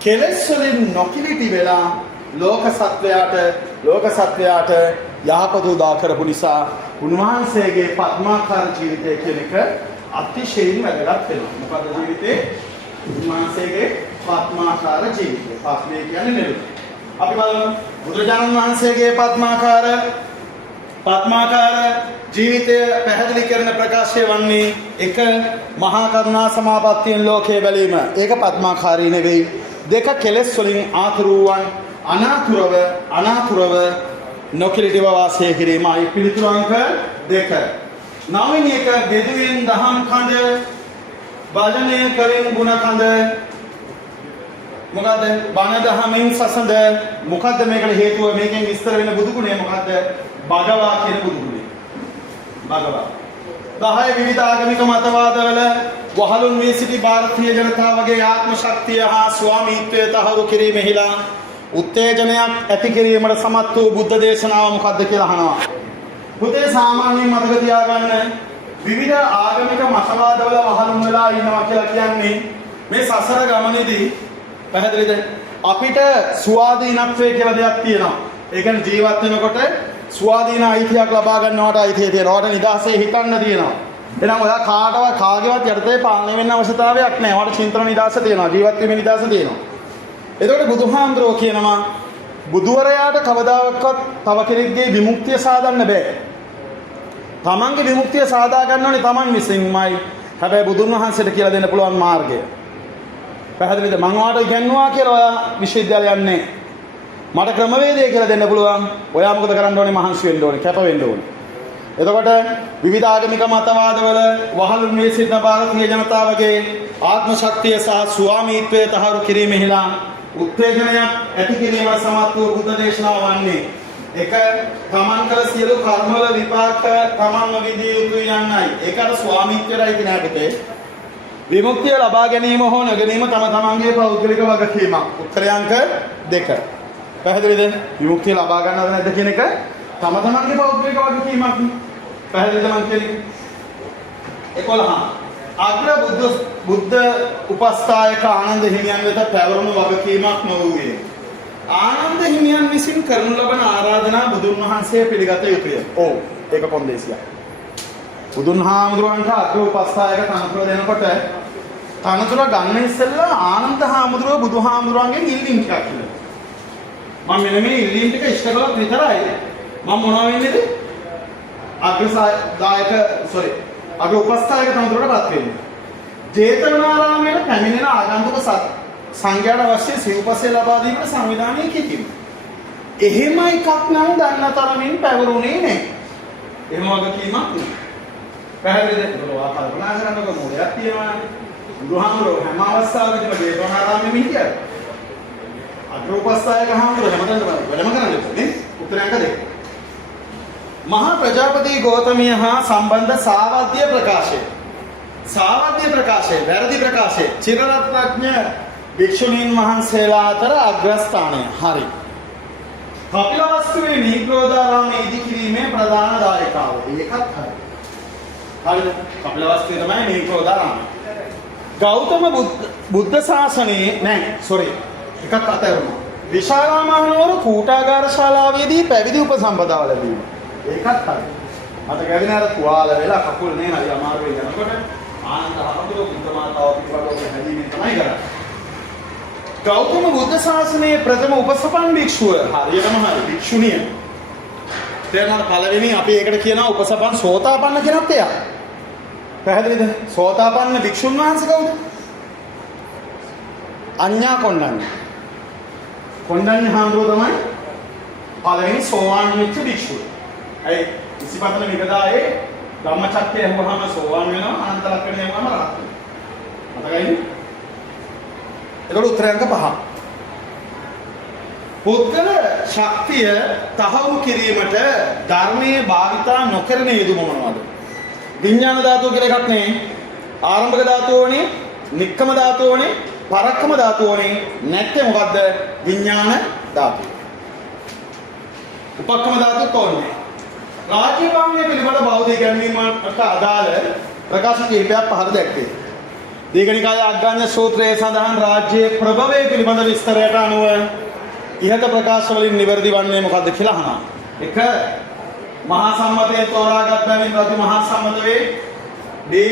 කෙලෙස් වලින් නොකිලිටි වෙලා ලෝක සත්වයාට යහපත උදා කරපු නිසා උන්වහන්සේගේ පద్මාකාර ජීවිතය කියන එක අතිශයින් වැදගත් වෙනවා. මොකද ජීවිතේ උන්වහන්සේගේ පద్මාකාර ජීවිතය. පද්මේ කියන්නේ නෙළුම. අපි බලමු බුදුරජාණන් වහන්සේගේ පద్මාකාර ජීවිතය පැහැදිලි කරන ප්‍රකාශය වන්නේ එක මහා කරුණා සමාපත්තියෙන් ලෝකයේ බැලීම. ඒක පద్මාකාරී නෙවෙයි. දෙක කෙලෙස් වලින් ආතුරුවන් අනාතුරව නොකිලිටව වාසය කිරීමයි. පිළිතුරු අංක 2. නවවෙනි එක බෙදුවෙන් දහම් කඳ භජනය කරින් ගුණ කඳ. මොකද්ද? බණ දහමින් සසඳ. මොකද්ද මේකට හේතුව? මේකෙන් විස්තර වෙන බුදු ගුණය මොකද්ද? භගවා කියන බුදු ගුණය. භගවා 10 විවිධ ආගමික මතවාදවල වහලුන් වී සිටි ಭಾರತೀಯ ජනතාවගේ ආත්ම ශක්තිය හා ස්වාමීත්වය තහවුරු කිරීමෙහිලා උත්තේජනයක් ඇති කිරීමට සමත් වූ බුද්ධ දේශනාව මොකද්ද කියලා අහනවා. පුතේ සාමාන්‍යයෙන් මතක තියාගන්න විවිධ ආගමික මතවාදවල වහලුන් වෙලා ඉන්නවා කියලා කියන්නේ මේ සසර ගමනේදී පැහැදිලිද? අපිට ස්වාධීනත්වය කියලා දෙයක් තියෙනවා. ඒ කියන්නේ ජීවත් වෙනකොට ස්වාධීන අයිතියක් ලබා ගන්නවට අයිතිය තියෙනවා. ඔයාලට නිදහසේ හිතන්න තියෙනවා. එහෙනම් ඔයා කාගේවත් යටතේ පාලනය වෙන්න අවශ්‍යතාවයක් නැහැ. ඔයාලට චින්තන නිදහස තියෙනවා. ජීවත් වීමේ නිදහස තියෙනවා. එතකොට බුදුහාමුදුරුවෝ කියනවා බුදුවරයාට කවදාවත් තව කෙනෙක්ගේ විමුක්තිය සාදන්න බෑ. තමන්ගේ විමුක්තිය සාදා ගන්න ඕනේ තමන් විසින්මයි. හැබැයි බුදුන් වහන්සේට කියලා දෙන්න පුළුවන් මාර්ගය. පැහැදිලිද? මම ඔයාලට ඉගෙනුවා කියලා ඔයා විශ්වවිද්‍යාලය යන්නේ. මට ක්‍රමවේදය කියලා දෙන්න පුළුවන්. ඔයා මොකද කරන්න ඕනේ? මහන්සි වෙන්න ඕනේ, කැප වෙන්න ඕනේ. එතකොට විවිධ ආගමික මතවාදවල වහලුන් වී සිටින ಭಾರತೀಯ ජනතාවගේ ආත්ම ශක්තිය සහ ස්වාමීත්වය තහවුරු කිරීමෙහිලා උත්තේජනයක් ඇති කිරීම සමත් වූ බුද්ධ දේශනාව වන්නේ එක තමන් කළ සියලු කර්මවල විපාක තමන්ම විඳිය යුතුයි යන්නයි. ඒකට ස්වාමීත්වයයි කියන එකේ විමුක්තිය ලබා ගැනීම හෝ නොගැනීම තම තමන්ගේ පෞද්ගලික වගකීමක්. උත්තරයන්ක 2. පැහැදිලිද? විමුක්තිය ලබා ගන්නවද නැද්ද කියන එක තම තමන්ගේ පෞද්ගලික වගකීමක්. පැහැදිලිද මං කියන්නේ? 11. අග්‍ර බුද්ධ උපස්ථායක ආනන්ද හිමියන් වෙත පැවරුණු වගකීමක් නොවුවේ. ආනන්ද හිමියන් විසින් කරනු ලබන ආරාධනා බුදුන් වහන්සේ පිළිගත යුතුය. ඔව් ඒක කොන්දේසියක්. බුදුන් හාමුදුරුවන්ට අග්‍ර උපස්ථායක තනතුර දෙනකොට තනතුර ගන්න ඉස්සෙල්ලා ආනන්ද හාමුදුරුවෝ බුදුහාමුදුරුවන්ගෙන් ඉල්ලීම් ටිකක් කිව්වා. මම මෙන්න මේ ඉල්ලීම් ටික ඉෂ්ට කළොත් විතරයි මම මොනවා වෙන්නේද? අග්‍ර උපස්ථායක තනතුරටපත් වෙන්නේ. ජේතවනාරාමයේ පැමිණෙන ආගන්තුක සංඝයාට අවශ්‍ය සිව්පසය ලබා දීමට සංවිධානය කිරීම. එහෙම එකක් නම් දන්න තරමින් පැවරුනේ නැහැ. එහෙම වගකීමක් නෑ. පැහැදිලිද? ඔයා කල්පනා කරනකොට මොලයක් තියෙනවා. බුදුහාමුදුරුවෝ හැම අවස්ථාවකදීම ජේතවනාරාමෙම හිටියා. අග්‍ර උපස්ථායක හාමුදුරුවෝ හැමතැනම වැඩම කරන්නේ නේ. උත්තරයන්ක 2. මහා ප්‍රජාපති ගෞතමිය හා සම්බන්ධ සාවද්‍ය ප්‍රකාශය. සාවද්‍ය ප්‍රකාශය, වැරදි ප්‍රකාශය. චිරරත්නඥ භික්ෂුණීන් වහන්සේලා අතර අග්‍රස්ථානය. හරි. කපිලවස්තුවේ නීග්‍රෝධාරාමයේ ඉදිකිරීමේ ප්‍රධාන දායකව. ඒකත් හරි. හරිද? කපිලවස්තුවේ තමයි නීග්‍රෝධාරාමය. ගෞතම බුද්ධ ශාසනයේ එකක් අතහැරුණා. විශාලා මහනුවර කූටාගාර ශාලාවේදී පැවිදි උපසම්පදාව ලැබීම. ඒකත් හරි. අත ගැවින අර තුවාල වෙලා කකුල් නේ හරි අමාරු වෙයි යනකොට ආනන්ද හමුදුර බුද්ධ මාතාව පිටවලෝ හැදීමෙන් තමයි කරන්නේ. ගෞතම බුද්ධ ශාසනයේ ප්‍රථම උපසපන් භික්ෂුව හරියටම හරි භික්ෂුණිය. තේරෙනවද? පළවෙනි අපි ඒකට කියනවා උපසපන් සෝතාපන්න කෙනත් එයා. පැහැදිලිද? සෝතාපන්න භික්ෂුන් වහන්සේ කවුද? අඤ්ඤා කොණ්ඩඤ්ඤ. කොණ්ඩඤ්ඤ හාමුදුරුවෝ තමයි පළවෙනි සෝවාන් වෙච්ච භික්ෂුව. ඒ ඉසිපතන විගදායේ ධම්මචක්කය හමුවහම සෝවාන් වෙනවා අනන්ත ලක්ෂණය හමුවහම රහත් වෙනවා. මතකයිද? ඒකට උත්තරයන්ක 5. පුද්ගල ශක්තිය තහවුරු කිරීමට ධර්මයේ භාවිතා නොකරන යෙදුම මොනවද? විඥාන ධාතුව කියලා එකක් නේ. ආරම්භක ධාතුව වනේ, නික්කම ධාතුව වනේ, පරක්කම ධාතුව වනේ. නැත්නම් මොකද්ද? විඥාන ධාතුව. උපක්කම ධාතුව කොහොමද? රාජ්‍ය භාවනය පිළිබඳ බෞද්ධ ඉගැන්වීමකට අදාළ ප්‍රකාශ කිහිපයක් පහර දැක්වේ. දීඝනිකායේ අග්ගඤ්ඤ සූත්‍රයේ සඳහන් රාජ්‍යයේ ප්‍රභවය පිළිබඳ විස්තරයට අනුව ඉහත ප්‍රකාශ වලින් නිවැරදි වන්නේ මොකද්ද කියලා අහනවා. 1. මහා සම්මතයේ තෝරාගත් බැවින් රජු මහා සම්මත වේ. 2.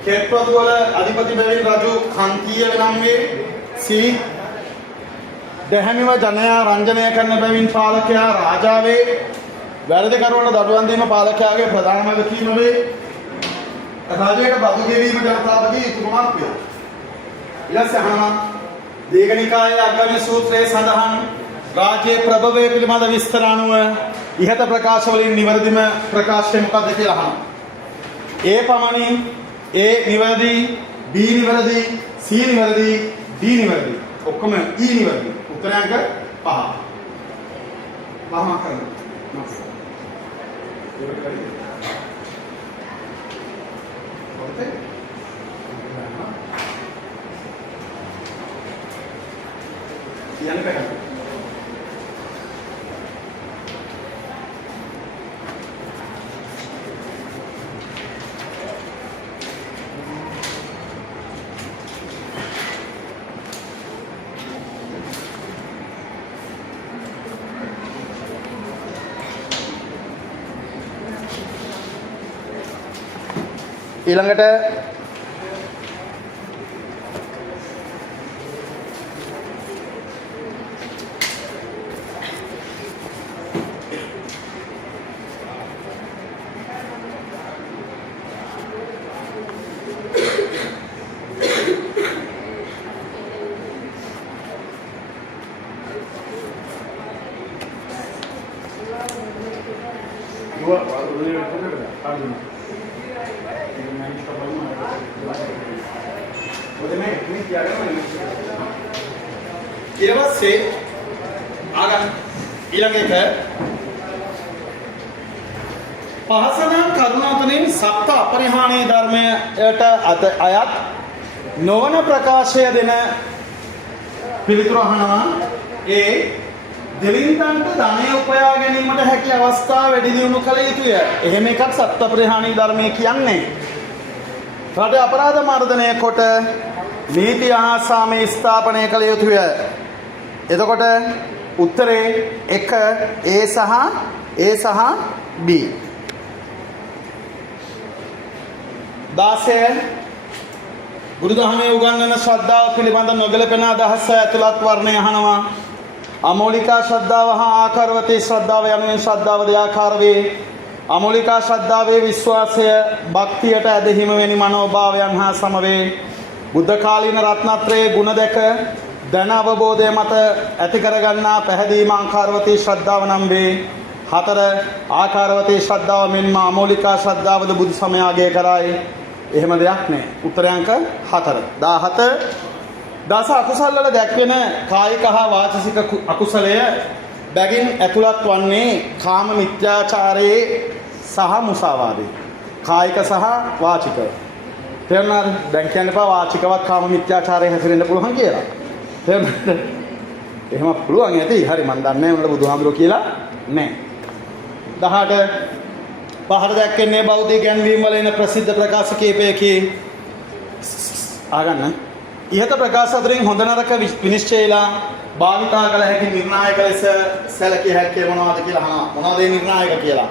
ක්ෂේත්‍රවල අධිපති බැවින් රජු කාන්තිය වෙනම් වේ. C. දැහැමිව ජනයා රංජනය කරන බැවින් පාලකයා රාජා වේ. වැරදි කරවන දඩුවම් දීම පාලකයාගේ ප්‍රධාන වගකීම වේ. රාජ්‍යයට බදු ගෙවීම ජනතාවගේ යුතුකමක් වේ. ඊළඟ අහනවා දීඝනිකායේ අග්ගඤ්ඤ සූත්‍රයේ සඳහන් රාජ්‍යයේ ප්‍රභවය පිළිබඳ විස්තර අනුව ඉහත ප්‍රකාශ වලින් නිවැරදිම ප්‍රකාශය මොකක්ද කියලා අහනවා. A පමණින් A නිවැරදි, B නිවැරදි, C නිවැරදි, D නිවැරදි. ඔක්කොම E නිවැරදි. උත්තරයන්ක 5. වහම කරන්න. Yang pegang. ඊළඟට ඊළඟට ඊළඟ එක පහසනම් කරුණාතනෙන් සප්ත අපරිහානීය ධර්මයට අයත් නොවන ප්‍රකාශය දෙන පිළිතුරු අහනවා. ඒ දෙවියන්ට ධනය උපයා ගැනීමට හැකි අවස්ථා වැඩි දියුණු කළ යුතුය. එහෙම එකක් සප්ත අපරිහානීය ධර්මයේ කියන්නේ. රට අපරාධ මර්ධනය කොට නීති හා සාමය ස්ථාපනය කළ යුතුය. එතකොට උත්තරේ 1 A සහ B. 16 බුදුදහමේ උගන්වන ශ්‍රද්ධාව පිළිබඳ නොගැලපෙන අදහස ඇතුළත් වර්ණය අහනවා. අමෝලිකා ශ්‍රද්ධාව හා ආකාරවතී ශ්‍රද්ධාව යනුවෙන් ශ්‍රද්ධාව දෙආකාර වේ. අමෝලිකා ශ්‍රද්ධාවේ විශ්වාසය භක්තියට ඇදහිම වැනි මනෝභාවයන් හා සම වේ. බුද්ධ කාලීන රත්නත්‍රයේ ගුණ දැක දැන අවබෝධය මත ඇති කරගන්නා පැහැදීම ආකාරවතී ශ්‍රද්ධාව නම් වේ. 4 ආකාරවතී ශ්‍රද්ධාව මෙන්ම අමෝලිකා ශ්‍රද්ධාවද බුදු සමයාගේ කරයි. එහෙම දෙයක් නැහැ. උත්තරයන්ක 4. 17 දස අකුසල් වල දැක්වෙන කායික හා වාචසික අකුසලය බැගින් ඇතුළත් වන්නේ කාම මිත්‍යාචාරයේ සහ මුසාවාදේ. කායික සහ වාචික. තේරුණාද? දැන් කියන්න එපා වාචිකවත් කාම මිත්‍යාචාරයෙන් හැසිරෙන්න පුළුවන් කියලා. තේරුණාද? එහෙම පුළුවන් ඇති. හරි මන් දන්නේ නැහැ උන්ට බුදුහාමුදුරුවෝ කියලා නැහැ. 18 පහර දැක්කන්නේ බෞද්ධ ගැන්වීම් වල එන ප්‍රසිද්ධ ප්‍රකාශ කීපයකී ආගන්න. ඉහත ප්‍රකාශ අතරින් හොඳ නරක විනිශ්චයලා භාවිතා කළ හැකි නිර්ණායක ලෙස සැලකිය හැක්කේ මොනවද කියලා අහනවා. මොනවද මේ නිර්ණායක කියලා?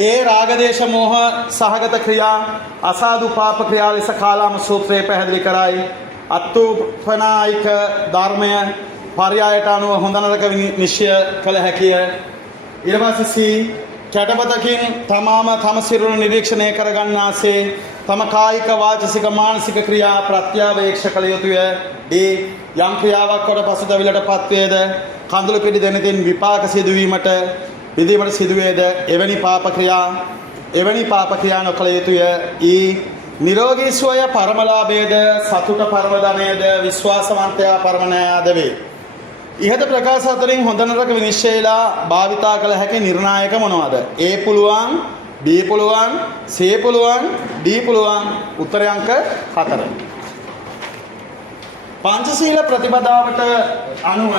ඒ රාගදේශ මෝහ සහගත ක්‍රියා අසාදු පාප ක්‍රියා ලෙස කාලාම සූත්‍රයේ පැහැදිලි කරයි. අත්ූපනායික ධර්මය පරයයට අනුව හොඳ නරක නිශ්චය කළ හැකිය. ඊට පස්සේ සී කැටපතකින් තම සිරුර නිරීක්ෂණය කරගන්නාසේ තම කායික වාචසික මානසික ක්‍රියා ප්‍රත්‍යවේක්ෂ කළ යුතුය. දී යම් ක්‍රියාවක් කොට පසුතැවිල්ලටපත් වේද කඳුළු පිටි දෙනතින් විපාක සිදුවීමට විදීමට සිදුවේද එවැනි පාප ක්‍රියා නොකළ යුතුය. ඊ නිරෝගී සුවය පරමලාභයේද සතුට පරම ධනයේද විශ්වාසවන්තයා පරම න්‍යායද වේ. ඉහත ප්‍රකාශ අතරින් හොඳ නරක විනිශ්චයලා භාවිතා කළ හැකි නිර්ණායක මොනවද? A පුළුවන්, B පුළුවන්, C පුළුවන්, D පුළුවන්. උත්තරය අංක 4. පංචශීල ප්‍රතිපදාවට අනුව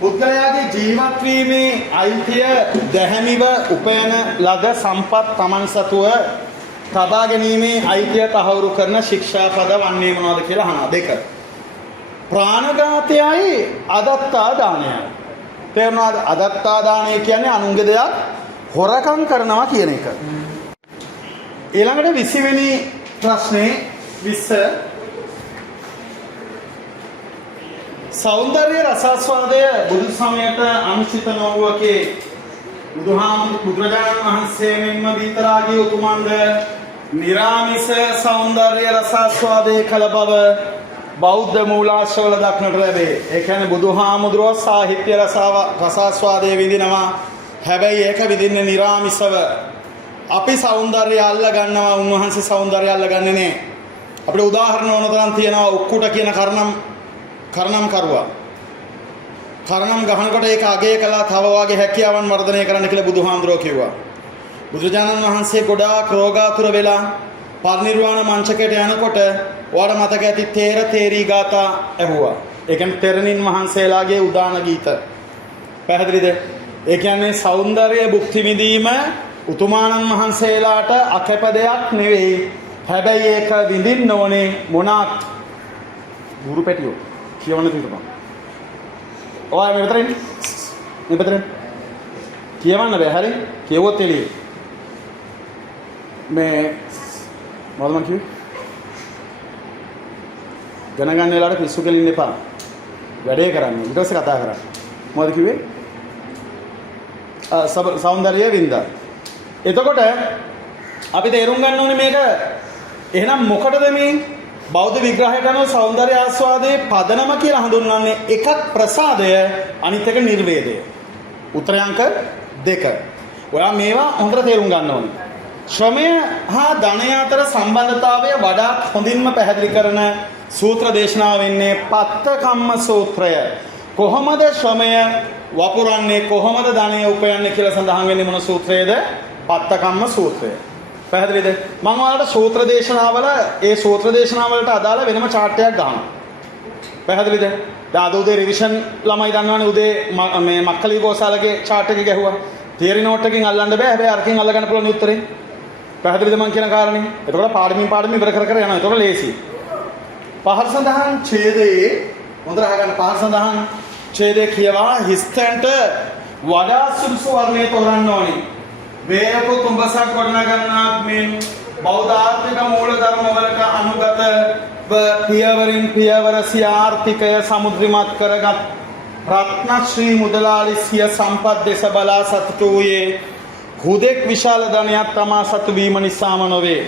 පුද්ගලයාගේ ජීවත් වීමේ අයිතිය දැහැමිව උපයන ලද සම්පත් තමන් සතුව තබා ගැනීමේ අයිතිය තහවුරු කරන ශික්ෂාපද වන්නේ මොනවද කියලා අහනවා. 2. ප්‍රාණඝාතයයි අදත්තා දානයයි. තේරුණාද? අදත්තා දානය කියන්නේ අනුන්ගේ දෙයක් හොරකම් කරනවා කියන එක. ඊළඟට 20 වෙනි ප්‍රශ්නේ 20 සෞන්දර්ය රසාස්වාදය බුදු සමයට අනුචිත නොවුවකේ බුදුරජාණන් වහන්සේ මෙන්ම විතරාගී උතුමන්ද නිරාමිස සෞන්දර්ය රසාස්වාදය කළ බව බෞද්ධ මූලාශ්‍රවල දක්නට ලැබේ. ඒ කියන්නේ බුදුහාමුදුරුවෝ සාහිත්‍ය රසාස්වාදය විඳිනවා. හැබැයි ඒක විඳින්නේ නිරාමිසව. අපි සෞන්දර්යය අල්ල ගන්නවා, උන්වහන්සේ සෞන්දර්යය අල්ල ගන්නේ නැහැ. අපිට උදාහරණ ඕන තරම් තියෙනවා. උක්කුට කියන කර්ණම් කරුවා. කර්ණම් ගහනකොට ඒක අගය කළා තව වාගේ හැකියාවන් වර්ධනය කරන්න කියලා බුදුහාමුදුරුවෝ කිව්වා. බුදුරජාණන් වහන්සේ ගොඩාක් රෝගාතුර වෙලා පරිනිර්වාණ මංචකයට යනකොට ඔයාලට මතක ඇති තේර තේරී ගාථා ඇහුවා. ඒ කියන්නේ තෙරණින් වහන්සේලාගේ උදාන ගීත. පැහැදිලිද? ඒ කියන්නේ සෞන්දර්ය භුක්ති විඳීම උතුමාණන් වහන්සේලාට අකැප දෙයක් නෙවෙයි. හැබැයි ඒක විඳින්න ඕනේ මොනක් ගුරු පැටියෝ කියවන්න තියෙනවා. ඔය මෙතරින් කියවන්න බෑ. හරි කියවුවොත් එළියේ මේ මොකද මං කිව්වේ? ගණන් ගන්න වෙලාවට පිස්සු කෙලින්න එපා. වැඩේ කරන්න. ඊට පස්සේ කතා කරන්න. මොකද කිව්වේ? සෞන්දර්යය වින්දා. එතකොට අපි තේරුම් ගන්න ඕනේ මේක එහෙනම් මොකටද මේ බෞද්ධ විග්‍රහයට අනුව සෞන්දර්ය ආස්වාදයේ පදනම කියලා හඳුන්වන්නේ? එකක් ප්‍රසාදය, අනිත් එක නිර්වේදය. උත්තරය අංක 2. ඔයා මේවා හොඳට තේරුම් ගන්න ඕනේ. ශ්‍රමය හා ධනය අතර සම්බන්ධතාවය වඩාත් හොඳින්ම පැහැදිලි කරන සූත්‍ර දේශනාව වෙන්නේ පත්තකම්ම සූත්‍රය. කොහොමද ශ්‍රමය වපුරන්නේ, කොහොමද ධනය උපයන්නේ කියලා සඳහන් වෙන්නේ මොන සූත්‍රයේද? පත්තකම්ම සූත්‍රය. පැහැදිලිද? මම ඔයාලට සූත්‍ර දේශනාවල ඒ සූත්‍ර දේශනාවලට අදාළ වෙනම chart එකක් ගන්නවා. පැහැදිලිද? දැන් අද උදේ රිවිෂන් ළමයි දන්නවනේ උදේ මේ මක්කලි ගෝසාලගේ chart එක ගැහුවා. තියරි නෝට් එකකින් අල්ලන්න බෑ. හැබැයි අරකින් අල්ල ගන්න පුළුවන් උත්තරේ. පැහැදිලිද මම කියන කාරණේ? එතකොට පාඩමින් ඉවර කර යනවා. එතකොට ලේසි. පහර සඳහන් ඡේදයේ හොඳට අහගන්න. පහර සඳහන් ඡේදයේ කියවා හිස්තැන්ට වඩා සුදුසු වර්ණය තෝරන්න ඕනේ. වේයක කුඹසක් ගොඩනගන්නාක් මෙන් බෞද්ධාර්ථික මූල ධර්ම වලට අනුගත පියවරින් පියවර සියාර්ථිකය සමුද්‍රිමත් කරගත් රත්නශ්‍රී මුදලාලි සිය සම්පත් දෙස බලා සතුටු වූයේ හුදෙක් විශාල ධනයක් තමා සතු වීම නිසාම නොවේ.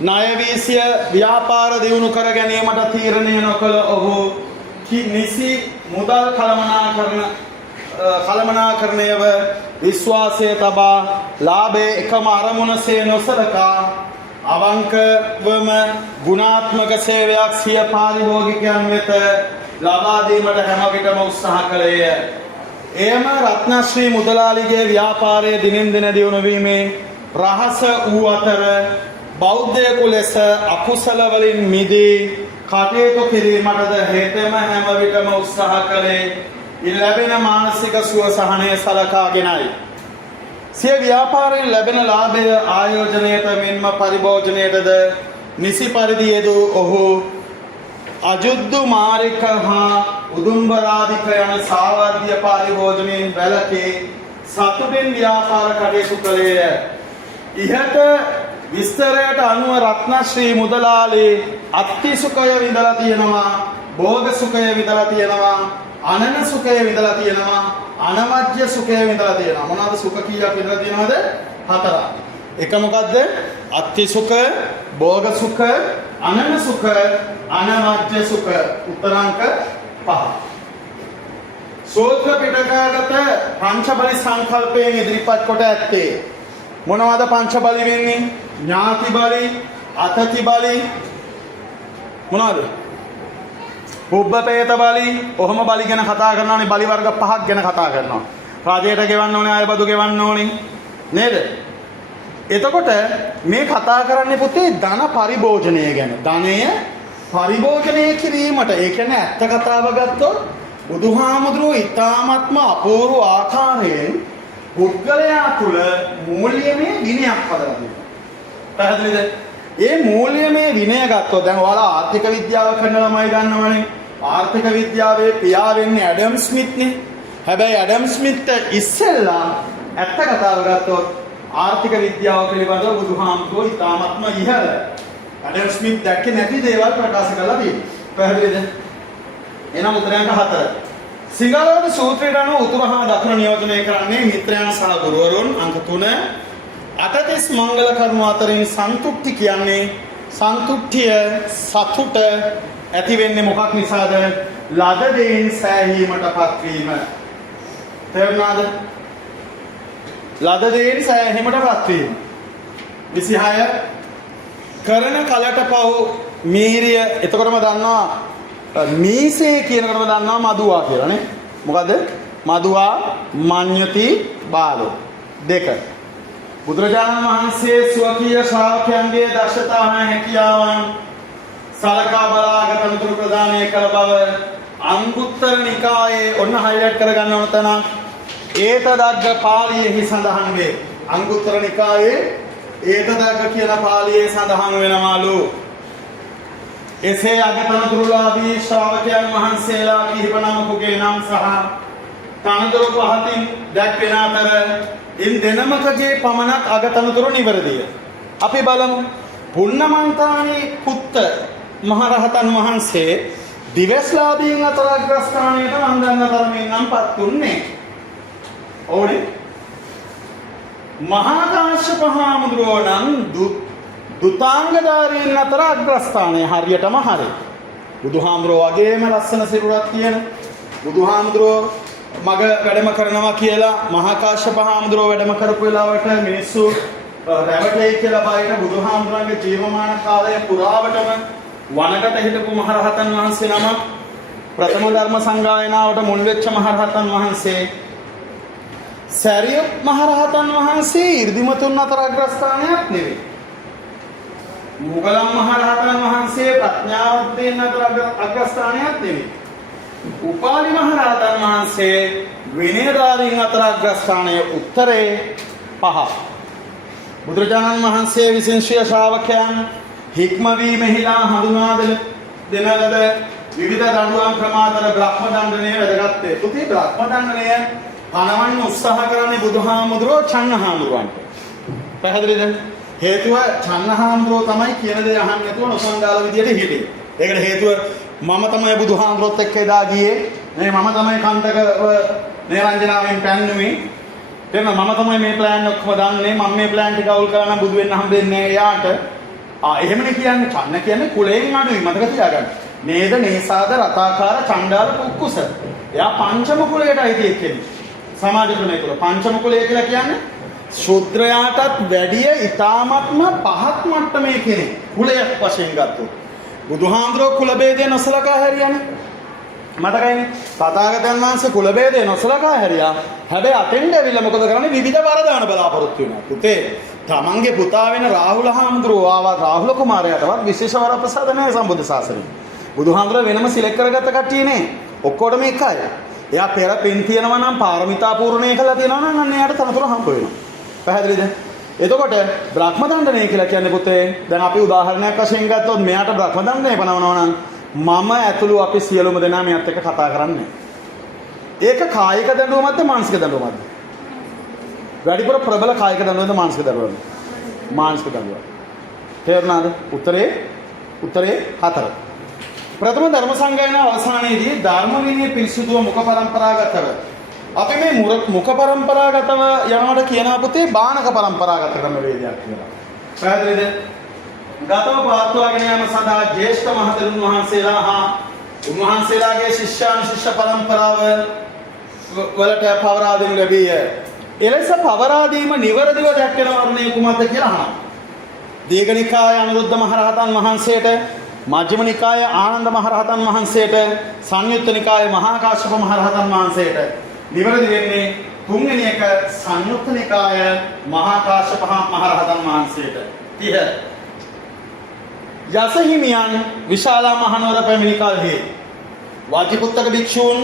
ණය වීසිය ව්‍යාපාර දියුණු කර ගැනීමට තීරණය නොකළ ඔහු නිසි මුදල් කළමනාකරණයව විශ්වාසය තබා ලාභයේ එකම අරමුණසේ නොසලකා අවංකවම ගුණාත්මක සේවයක් සිය පාරිභෝගිකයන් වෙත ලබා දීමට හැම විටම උත්සාහ කළේය. එයම රත්නශ්‍රී මුදලාලිගේ ව්‍යාපාරයේ දිනෙන් දින දියුණු වීමේ රහස වූ අතර බෞද්ධයෙකු ලෙස අකුසල වලින් මිදී කටයුතු කිරීමටද හේතෙම හැම විටම උත්සාහ කළේ ලැබෙන මානසික සුව සහනය සලකාගෙනයි. සිය ව්‍යාපාරයෙන් ලැබෙන ලාභය ආයෝජනයට මෙන්ම පරිභෝජනයටද නිසි පරිදි යෙදූ ඔහු අජුද්දු මාරික හා උදුම්බරාදික යන සාවර්ධ්‍ය පරිභෝජනයෙන් වැළකී සතුටින් ව්‍යාපාර කටයුතු කළේය. ඉහත විස්තරයට අනුව රත්නශ්‍රී මුදලාලි අත්ති සුඛය විඳලා තියෙනවා, භෝග සුඛය විඳලා තියෙනවා, අනන සුඛය විඳලා තියෙනවා, අනවජ්‍ය සුඛය විඳලා තියෙනවා. මොනවාද සුඛ කීයක් විඳලා තියෙනවද? 4ක්. එක මොකද්ද? අත්ති සුඛ, භෝග සුඛ, අනන සුඛ, අනවජ්‍ය සුඛ. උත්තරාංක 5. සූත්‍ර පිටකගත පංචබලි සංකල්පයෙන් ඉදිරිපත් කොට ඇත්තේ මොනවද? පංචබලි වෙන්නේ ඥාති බලි, අතති බලි, මොනවද? පුබ්බපේත බලි. ඔහොම බලි ගැන කතා කරනවානේ. බලි වර්ග 5ක් ගැන කතා කරනවා. රාජයට ගෙවන්න ඕනේ, අයබදු ගෙවන්න ඕනේ නේද? එතකොට මේ කතා කරන්නේ පුතේ ධන පරිභෝජනය ගැන. ධනය පරිභෝජනය කිරීමට. ඒ කියන්නේ ඇත්ත කතාව ගත්තොත් බුදුහාමුදුරුවෝ ඊ타ත්ම අපූර්ව ආකාරයෙන් පුද්ගලයා තුළ මූල්‍යමය විනයක් හදලා තියෙනවා. පැහැදිලිද? ඒ මූල්‍යමය විනය ගත්තොත් දැන් ඔයාලා ආර්ථික විද්‍යාව කරන ළමයි දන්නවනේ. ආර්ථික විද්‍යාවේ පියා වෙන්නේ ඇඩම් ස්මිත්නේ. හැබැයි ඇඩම් ස්මිත් ඉස්සෙල්ලා ඇත්ත කතාව ගත්තොත් ආර්ථික විද්‍යාව පිළිබඳව බුදුහාමුදුරුවෝ ඊ타ත්ම ඉහළ ඇඩම් ස්මිත් දැක්කේ නැති දේවල් ප්‍රකාශ කරලා තියෙනවා. පැහැදිලිද? එනම් උත්තරයන්ක 4. සිංහලවද සූත්‍රයට අනුව උතුර හා දකුණ නියෝජනය කරන්නේ මිත්‍රයන් සහ ගුරුවරුන්. අංක 3. 8 මංගල කරුණු අතරින් සන්තුට්ටි කියන්නේ සන්තුට්ඨිය සතුට ඇති වෙන්නේ මොකක් නිසාද? ලද දෙයින් සෑහීමටපත් වීම. තේරුණාද? ලද දෙයින් සෑහීමටපත් වීම. 26 කරන කලට පව් මීරිය. එතකොටම දන්නවා මීසේ කියනකොටම දන්නවා මදුවා කියලා නේ. මොකද? මදුවා මඤ්ඤති බාලෝ. 2 බුදුරජාණන් වහන්සේ ස්වකීය ශ්‍රාවකයන්ගේ දක්ෂතා හා හැකියාවන් සලකා බලාගත් අනුතුරු ප්‍රදානය කළ බව අංගුත්තර නිකායේ ඔන්න හයිලයිට් කරගන්න ඕන තැන ඒතදග්ග පාළියේහි සඳහන් වේ. අංගුත්තර නිකායේ ඒතදග්ග කියන පාළියේ සඳහන් වෙනමාලු. එසේ අගතනතුරුලාභී ශ්‍රාවකයන් වහන්සේලා කිහිප නමකුගේ නම් සහ තනතුරු පහතින් දැක්වෙන අතර ඉන් දෙනමකගේ පමණක් අගතනතුරු නිවැරදිය. අපි බලමු. පුන්නමන්තානි පුත්ත මහරහතන් වහන්සේ දිවස්ලාභීන් අතර අග්‍රස්ථානයට වන්දන තරමින් නම් පත් වුණේ. ඕනේ. මහා කාශ්‍යප හාමුදුරුවෝ නම් දුතාංගධාරීන් අතර අග්‍රස්ථානය හරියටම හරි. බුදුහාමුදුරුවෝ වගේම ලස්සන සිරුරක් තියෙන බුදුහාමුදුරුවෝ මග වැඩම කරනවා කියලා මහා කාශ්‍යප හාමුදුරුවෝ වැඩම කරපු වෙලාවට මිනිස්සු රැවටෙයි කියලා බයින බුදුහාමුදුරන්ගේ ජීවමාන කාලය පුරාවටම වනකට හිටපු මහරහතන් වහන්සේ නම ප්‍රථම ධර්ම සංගායනාවට මුල් වෙච්ච මහරහතන් වහන්සේ සරියුත් මහරහතන් වහන්සේ 이르දිමතුන් අතර අග්‍රස්ථානයක් නෙවෙයි. මුගලන් මහරහතන් වහන්සේ ප්‍රඥාවන්තයන් අතර අග්‍රස්ථානයක් නෙවෙයි. උපාලි මහරහතන් වහන්සේ විනයධාරීන් අතර අග්‍රස්ථානය. උත්තරේ 5. බුදුරජාණන් වහන්සේ විසින් ශ්‍රී ශ්‍රාවකයන් හික්මවීමෙහිලා හඳුනා දෙන ලද විවිධ දඬුවම් ක්‍රම අතර බ්‍රහ්ම දණ්ඩනය වැදගත් වේ. තුති බ්‍රහ්ම දණ්ඩනය පනවන්න උත්සාහ කරන්නේ බුදුහාමුදුරුවෝ චන්නහාමුදුරුවන්ට. පැහැදිලිද? හේතුව චන්නහාමුදුරුවෝ තමයි කියන දේ අහන්න නැතුව නොසන්ඩාල විදියට හිටියේ. ඒකට හේතුව මම තමයි බුදුහාමුදුරුවොත් එක්ක එදා ගියේ. මේ මම තමයි කන්ටක නේරංජනාවෙන් පැන්නුවේ. දෙන්න මම තමයි මේ ප්ලෑන් ඔක්කොම දන්නේ. මම මේ ප්ලෑන් ටික අවුල් කරලා නම් බුදු වෙන්න හම්බෙන්නේ එයාට. එහෙමනේ කියන්නේ. චන්න කියන්නේ කුලයෙන් අඩුයි. මතක තියාගන්න. නේද නේසාද රතාකාර චණ්ඩාල කුක්කුස. එයා පංචම කුලයට අයිති එක්කෙනෙක්. සමාජ ක්‍රමයේ කුල පංචම කුලය කියලා කියන්නේ ශුද්‍රයාටත් වැඩිය ඊ타මත්ම පහත් මට්ටමේ කෙනෙක්. කුලයක් වශයෙන් ගත්තොත්. බුදුහාමුදුරුවෝ කුල ભેදය නොසලකා හැරියානේ. මතකයිනේ. තථාගතයන් වහන්සේ කුල ભેදය නොසලකා හැරියා. හැබැයි අතෙන්ද ඇවිල්ලා මොකද කරන්නේ? විවිධ වරදාන බලාපොරොත්තු වෙනවා. පුතේ තමන්ගේ පුතා වෙන රාහුල හාමුදුරුවෝ ආවා රාහුල කුමාරයාටවත් විශේෂ වරප්‍රසාද නැහැ සම්බුද්ධ ශාසනයේ. බුදුහාමුදුරුවෝ වෙනම සිලෙක්ට් කරගත්ත කට්ටිය නේ. ඔක්කොටම එකයි. එයා පෙර පින් තියනවා නම් පාරමිතා පූර්ණේ කළා තියෙනවා නම් අන්න එයාට තනතුර හම්බ වෙනවා. පැහැදිලිද? එතකොට බ්‍රහ්ම දණ්ඩනය කියලා කියන්නේ පුතේ දැන් අපි උදාහරණයක් වශයෙන් ගත්තොත් මෙයාට බ්‍රහ්ම දණ්ඩනය පනවනවා නම් මම ඇතුළු අපි සියලුම දෙනා මෙයත් එක්ක කතා කරන්නේ. ඒක කායික දඬුවමක්ද මානසික දඬුවමක්ද? වැඩිපුර ප්‍රබල කායික දඬුවමද මානසික දඬුවමද? මානසික දඬුවම. තේරුණාද? උත්තරේ 4. ප්‍රථම ධර්ම සංගායනාව අවසානයේදී ධර්ම විනය පිරිසුදුව මුඛ පරම්පරාගතව අපි මේ මුඛ පරම්පරාගතව යනවට කියනවා පුතේ බානක පරම්පරාගත ක්‍රම වේදයක් කියලා. පැහැදිලිද? ගතව පවත්වාගෙන යාම සඳහා ජ්‍යෙෂ්ඨ මහතෙරුන් වහන්සේලා හා උන්වහන්සේලාගේ ශිෂ්‍යානුශිෂ්‍ය පරම්පරාව වලට පවරා දෙනු ලැබීය. එලෙස පවරා දීම නිවැරදිව දැක්වෙන වර්ණය කුමක්ද කියලා අහනවා. දීඝනිකාය අනුරුද්ධ මහරහතන් වහන්සේට, මජ්ක්‍ධිම නිකාය ආනන්ද මහරහතන් වහන්සේට, සංයුත්ත නිකාය මහා කාශ්‍යප මහරහතන් වහන්සේට නිවැරදි වෙන්නේ තුන්වෙනි එක සංයුත්ත නිකාය මහා කාශ්‍යප මහරහතන් වහන්සේට. 30 යසහිමියන් විශාලා මහනුවර පැමිණි කලෙහි වාජිපුත්තක භික්ෂූන්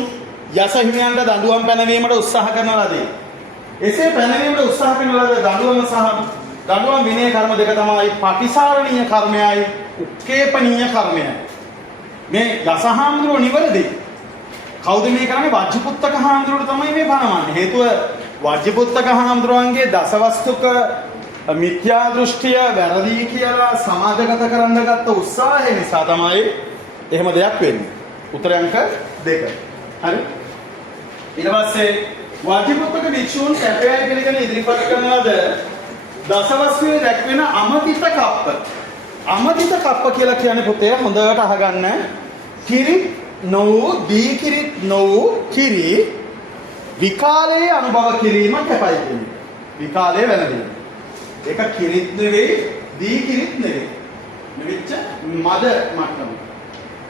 යසහිමියන්ට දඬුවම් පැනවීමට උත්සාහ කරන ලදී. එසේ පැනවීමට උත්සාහ කරන ලද දඬුවම සහ දඬුවම් විනය කර්ම දෙක තමයි පටිසාරණීය කර්මයයි උක්කේපනීය කර්මයයි. මේ යසහාමුදුරුවෝ නිවැරදි. කවුද මේ කරන්නේ? වජ්ජිපුත්තක හාමුදුරුවෝ තමයි මේ පනවන්නේ. හේතුව වජ්ජිපුත්තක හාමුදුරුවන්ගේ දසවස්තුක මිත්‍යා දෘෂ්ටිය වැරදි කියලා සමාජගත කරන්න ගත්ත උත්සාහය නිසා තමයි එහෙම දෙයක් වෙන්නේ. උත්තර අංක 2. හරි. ඊට පස්සේ වජ්ජිපුත්තක භික්ෂූන් කැපයයි පිළිගෙන ඉදිරිපත් කරන ලද දසවස්තුවේ දැක්වෙන අමතිත කප්ප. අමතිත කප්ප කියලා කියන්නේ පුතේ හොඳට අහගන්න. කිරි නොවූ දී කිරිත් නොවූ කිරි විකාලයේ අනුභව කිරීම කැපයි කියන්නේ. විකාලයේ වෙනදී. ඒක කිරිත් නෙවෙයි දී කිරිත් නෙවෙයි. මෙවිච්ච මද මට්ටම.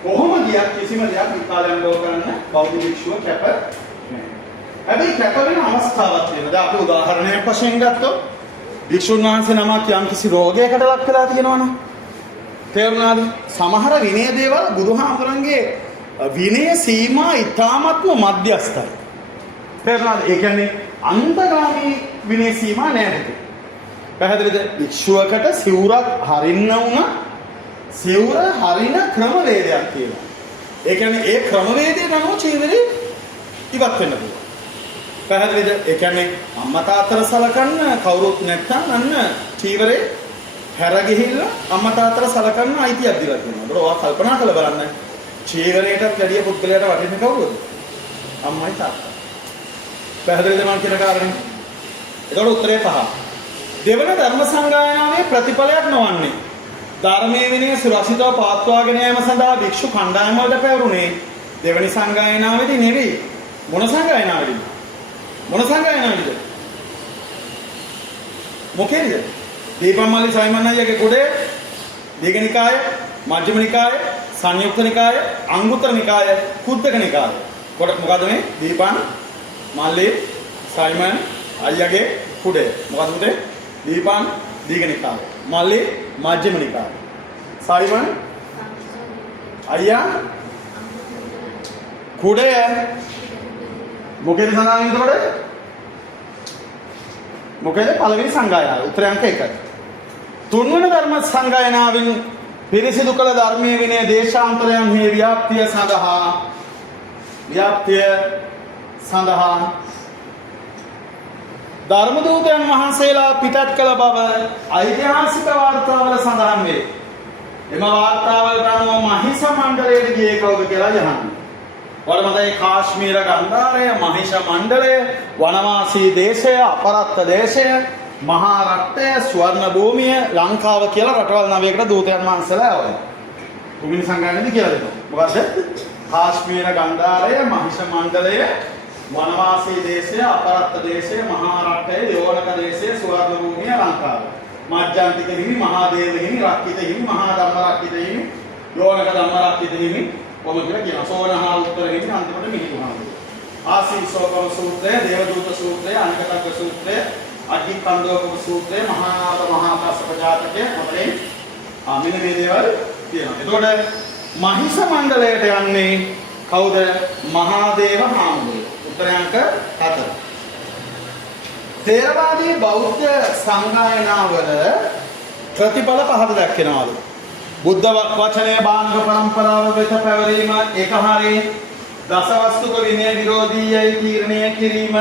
කොහොම ගියක් කිසිම දෙයක් විකාලයෙන් අනුභව කරන්න බෞද්ධ භික්ෂුව කැප නැහැ. හැබැයි කැප වෙන අවස්ථාවක් තියෙනවා. දැන් අපි උදාහරණයක් වශයෙන් ගත්තොත් භික්ෂුන් වහන්සේ නමක් යම් කිසි රෝගයකට ලක් වෙලා තියෙනවනේ. තේරුණාද? සමහර විනය දේවල් බුදුහාමුදුරන්ගේ විනය සීමා ඊ타මත්ම මධ්‍යස්ථයි. තේරුණාද? ඒ කියන්නේ අන්තගාමී විනය සීමා නැහැ. පැහැදිලිද? භික්ෂුවකට සිවුරක් හරින්න වුණා සිවුර හරින ක්‍රමවේදයක් තියෙනවා. ඒ කියන්නේ ඒ ක්‍රමවේදයට අනුව චීවරේ ඉවත් වෙන්න පුළුවන්. පැහැදිලිද? ඒ කියන්නේ අම්මා තාත්තට සලකන්න කවුරුත් නැත්නම් අන්න චීවරේ හැර ගිහිල්ලා අම්මා තාත්තට සලකන්න අයිතියක් දීලා තියෙනවා. ඒකට ඔයා කල්පනා කරලා බලන්න. චීවරයටත් වැඩිය පුද්ගලයාට වටින්නේ කවුරුද? අම්මයි තාත්තයි. පැහැදිලිද මම කියන කාරණේ? ඒකට උත්තරේ 5. දෙවන ධර්ම සංගායනාවේ ප්‍රතිඵලයක් නොවන්නේ ධර්මයේ විනය සුරක්ෂිතව පවත්වාගෙන යාම සඳහා භික්ෂු කණ්ඩායම වලට පැවරුනේ දෙවනි සංගායනාවේදී නෙවෙයි. මොන සංගායනාවේදීද? මොන සංගායනාවේදීද? මොකේද? දීපම්මල්ලි සයිමන් අයියාගේ කුඩේ දීඝනිකාය, මජ්ක්‍ධිම නිකාය, සංයුක්ත නිකාය, අංගුත්තර නිකාය, කුද්දක නිකාය. කොට මොකද මේ? දීපන් මල්ලි සයිමන් අයියාගේ කුඩේ. මොකද උදේ? දීපන් දීඝනිකාය. මල්ලි මජ්ක්‍ධිම නිකාය. සයිමන් අයියා කුඩේ මොකේද සඳහන් එතකොට? මොකේද පළවෙනි සංගායනාව? උත්තර අංක 1. තුන්වන ධර්ම සංගායනාවෙන් පිරිසිදු කළ ධර්මයේ විනය දේශාන්තරයන් හේ ව්‍යාප්තිය සඳහා ධර්ම දූතයන් වහන්සේලා පිටත් කළ බව ඓතිහාසික වාර්තාවල සඳහන් වේ. එම වාර්තාවලට අනුව මහිෂ මණ්ඩලයට ගියේ කවුද කියලා යහන්නේ. වඩමතේ කාශ්මීර ගන්ධාරය, මහිෂ මණ්ඩලය, වනවාසී දේශය, අපරත්ත දේශය, මහා රට්ටය, ස්වර්ණ භූමිය, ලංකාව කියලා රටවල් 9කට දූතයන් වහන්සේලා ආවා. තුන්වෙනි සංගායනාවේදී කියලා දෙනවා. මොකද්ද? කාශ්මීර ගන්ධාරය, මහිෂ මණ්ඩලය, වනවාසී දේශය, අපරත්ත දේශය, මහා රට්ටය, යෝනක දේශය, ස්වර්ණ භූමිය, ලංකාව. මජ්ජන්තික හිමි, මහා දේව හිමි, රක්කිත හිමි, මහා ධම්ම රක්කිත හිමි, යෝනක ධම්ම රක්කිත හිමි කොහොමද කියලා සෝනහා උත්තර හිමි අන්තිමට මිහිඳු මහා. ආසීසෝකම සූත්‍රය, දේවදූත සූත්‍රය, අනිකතග්ග සූත්‍රය, අධිකණ්ඩක සූත්‍රයේ මහා නාද මහා කස්සප ජාතකයේ මොකද මෙන්න මේ දේවල් තියෙනවා. එතකොට මහිෂ මණ්ඩලයට යන්නේ කවුද? මහාදේව හාමුදුරුවෝ. උත්තරාංක 4. තේරවාදී බෞද්ධ සංගායනාවල ප්‍රතිඵල පහද දක්වනවාලු. බුද්ධ වචනයේ බාංග પરම්පරාව වෙත පැවරීම ඒක හරිය. දසවස්තුක විනය විරෝධීයයි තීරණය කිරීම.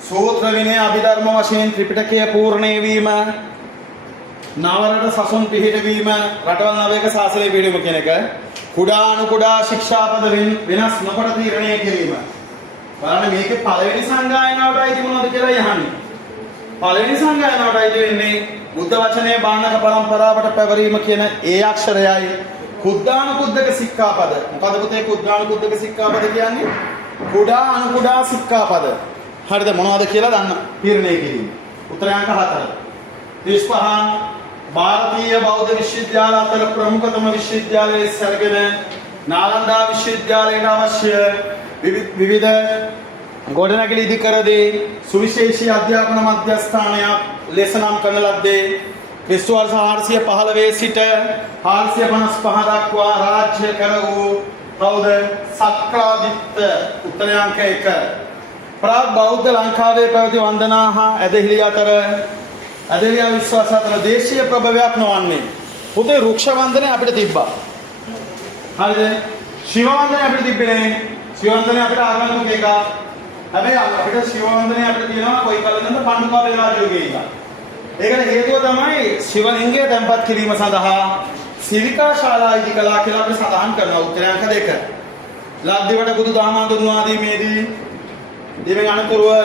සූත්‍ර විනය අභිධර්ම වශයෙන් ත්‍රිපිටකය පූර්ණේ වීම. නවරට සසුන් පිහිටවීම රටවල් නවයක ශාසනය පිළිම කියන එක. කුඩා අනු කුඩා ශික්ෂාපද වෙනස් නොකොට තීරණය කිරීම. බලන්න මේකේ පළවෙනි සංගායනාවට අයිති මොනවද කියලා යහන්නේ. පළවෙනි සංගායනාවට අයිති වෙන්නේ බුද්ධ වචනේ බාණ්ඩක પરම්පරාවට පැවරීම කියන ඒ අක්ෂරයයි කුද්ධානුකුද්ධක සික්ඛාපද. මොකද පුතේ කුද්ධානුකුද්ධක සික්ඛාපද කියන්නේ? කුඩා අනු කුඩා සික්ඛාපද. හරිද? මොනවද කියලා දන්න තීරණය කිරීම. උත්තරාංක 4. 35 ಭಾರತೀಯ ಬೌದ್ಧ ವಿಶ್ವವಿದ್ಯಾಲಯ අතර ප්‍රමුඛතම විශ්වවිද්‍යාලයේ සැලකෙන නාලන්දා විශ්වවිද්‍යාලයට අවශ්‍ය විවිධ ගොඩනැගිලි ඉදිකර දී සුවිශේෂී අධ්‍යාපන මධ්‍යස්ථානයක් ලෙස නම් කරන ලද්දේ ක්‍රිස්තු වර්ෂ 415 සිට 455 දක්වා රාජ්‍ය කර වූ කවුද? සක්‍රාදිත්ත. උත්තරාංක 1. ප්‍රාග් බෞද්ධ ලංකාවේ පැවති වන්දනා හා ඇදහිලි අතර අදේවියා විශ්වාස අතර දේශීය ප්‍රභවයක් නොවන්නේ. පුතේ රුක්ෂ වන්දනය අපිට තිබ්බා. හරිද? ශිව වන්දනය අපිට තිබ්බේ. ශිව වන්දනය අපිට ආගන්තුක එකක්. හැබැයි අපිට ශිව වන්දනය අපිට තියෙනවා කොයි කාලෙන්ද පණ්ඩුකා වේලාජෝගේ ඉඳලා. ඒකට හේතුව තමයි ශිවලිංගය තැන්පත් කිරීම සඳහා සිවිකා ශාලා ඉදි කළා කියලා අපි සඳහන් කරනවා. උත්තරාංක 2. ලක්දිවට බුදු දහම හඳුන්වාදීමේදී දෙවෙනි අනුතුරුව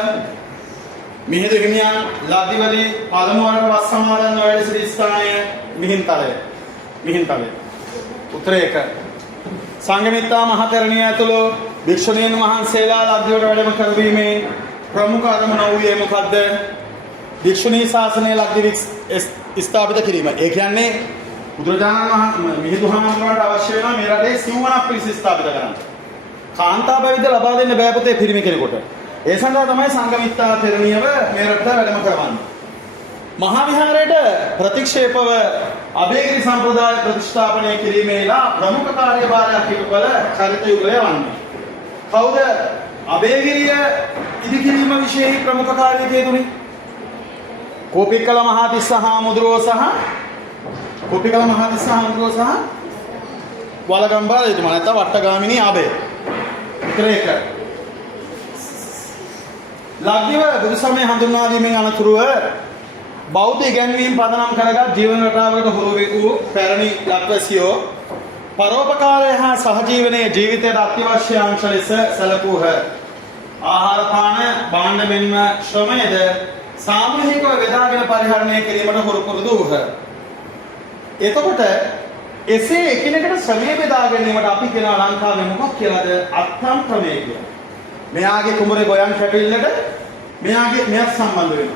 මිහිඳු හිමියන් ලක්දිවදී පළමුවරට වස් සමාදන් වැඩ සිටි ස්ථානය මිහින්තලය. උත්තර 1. සංඝමිත්තා මහතෙරණිය ඇතුළු භික්ෂුණීන් වහන්සේලා ලක්දිවට වැඩම කරවීමේ ප්‍රමුඛ අරමුණ වූයේ මොකද්ද? භික්ෂුණී ශාසනය ලක්දිව ස්ථාපිත කිරීම. ඒ කියන්නේ බුදුරජාණන් වහන්සේ මිහිඳු හාමුදුරුවන්ට අවශ්‍ය වෙනවා මේ රටේ සිව්වනක් පිරිස ස්ථාපිත කරන්න. කාන්තා පැවිද්ද ලබා දෙන්න බෑ පුතේ පිරිමි කෙනෙකුට. ඒ සඳහා තමයි සංඝමිත්තා තෙරණියව මේ රටට වැඩම කරවන්නේ. මහා විහාරයට ප්‍රතික්ෂේපව අභේගිරි සම්ප්‍රදාය ප්‍රතිෂ්ඨාපනය කිරීමේලා ප්‍රමුඛ කාර්යභාරයක් ඉටු කළ චරිත යුගලය වන්නේ. කවුද අභේගිරිය ඉදිකිරීම විශේෂ ප්‍රමුඛ කාර්යය දුන්නේ? කෝපිකල මහතිස්ස හාමුදුරුවෝ සහ වලගම්බා රජතුමා නැත්නම් වට්ටගාමිනී ආබේ. උත්තර 1. ලක්දිව බුදු සමය හඳුන්වා දීමෙන් අනතුරුව බෞද්ධ ඉගැන්වීම් පදනම් කරගත් ජීවන රටාවකට හුරු වූ පැරණි ලක්වැසියෝ පරෝපකාරය හා සහජීවනයේ ජීවිතයට අත්‍යවශ්‍ය අංශ ලෙස සැලකූහ. ආහාර පාන භාණ්ඩ මෙන්ම ශ්‍රමයේද සාමූහිකව බෙදාගෙන පරිහරණය කිරීමට හුරු පුරුදු වූහ. එතකොට එසේ එකිනෙකට ශ්‍රමය බෙදා ගැනීමට අපි කියන ලංකාවේ මොකක් කියලාද? අත්තම් ක්‍රමය කියලා. මෙයාගේ කුඹරේ ගොයන් කැපිල්ලට මෙයාගේ සම්බන්ධ වෙනවා.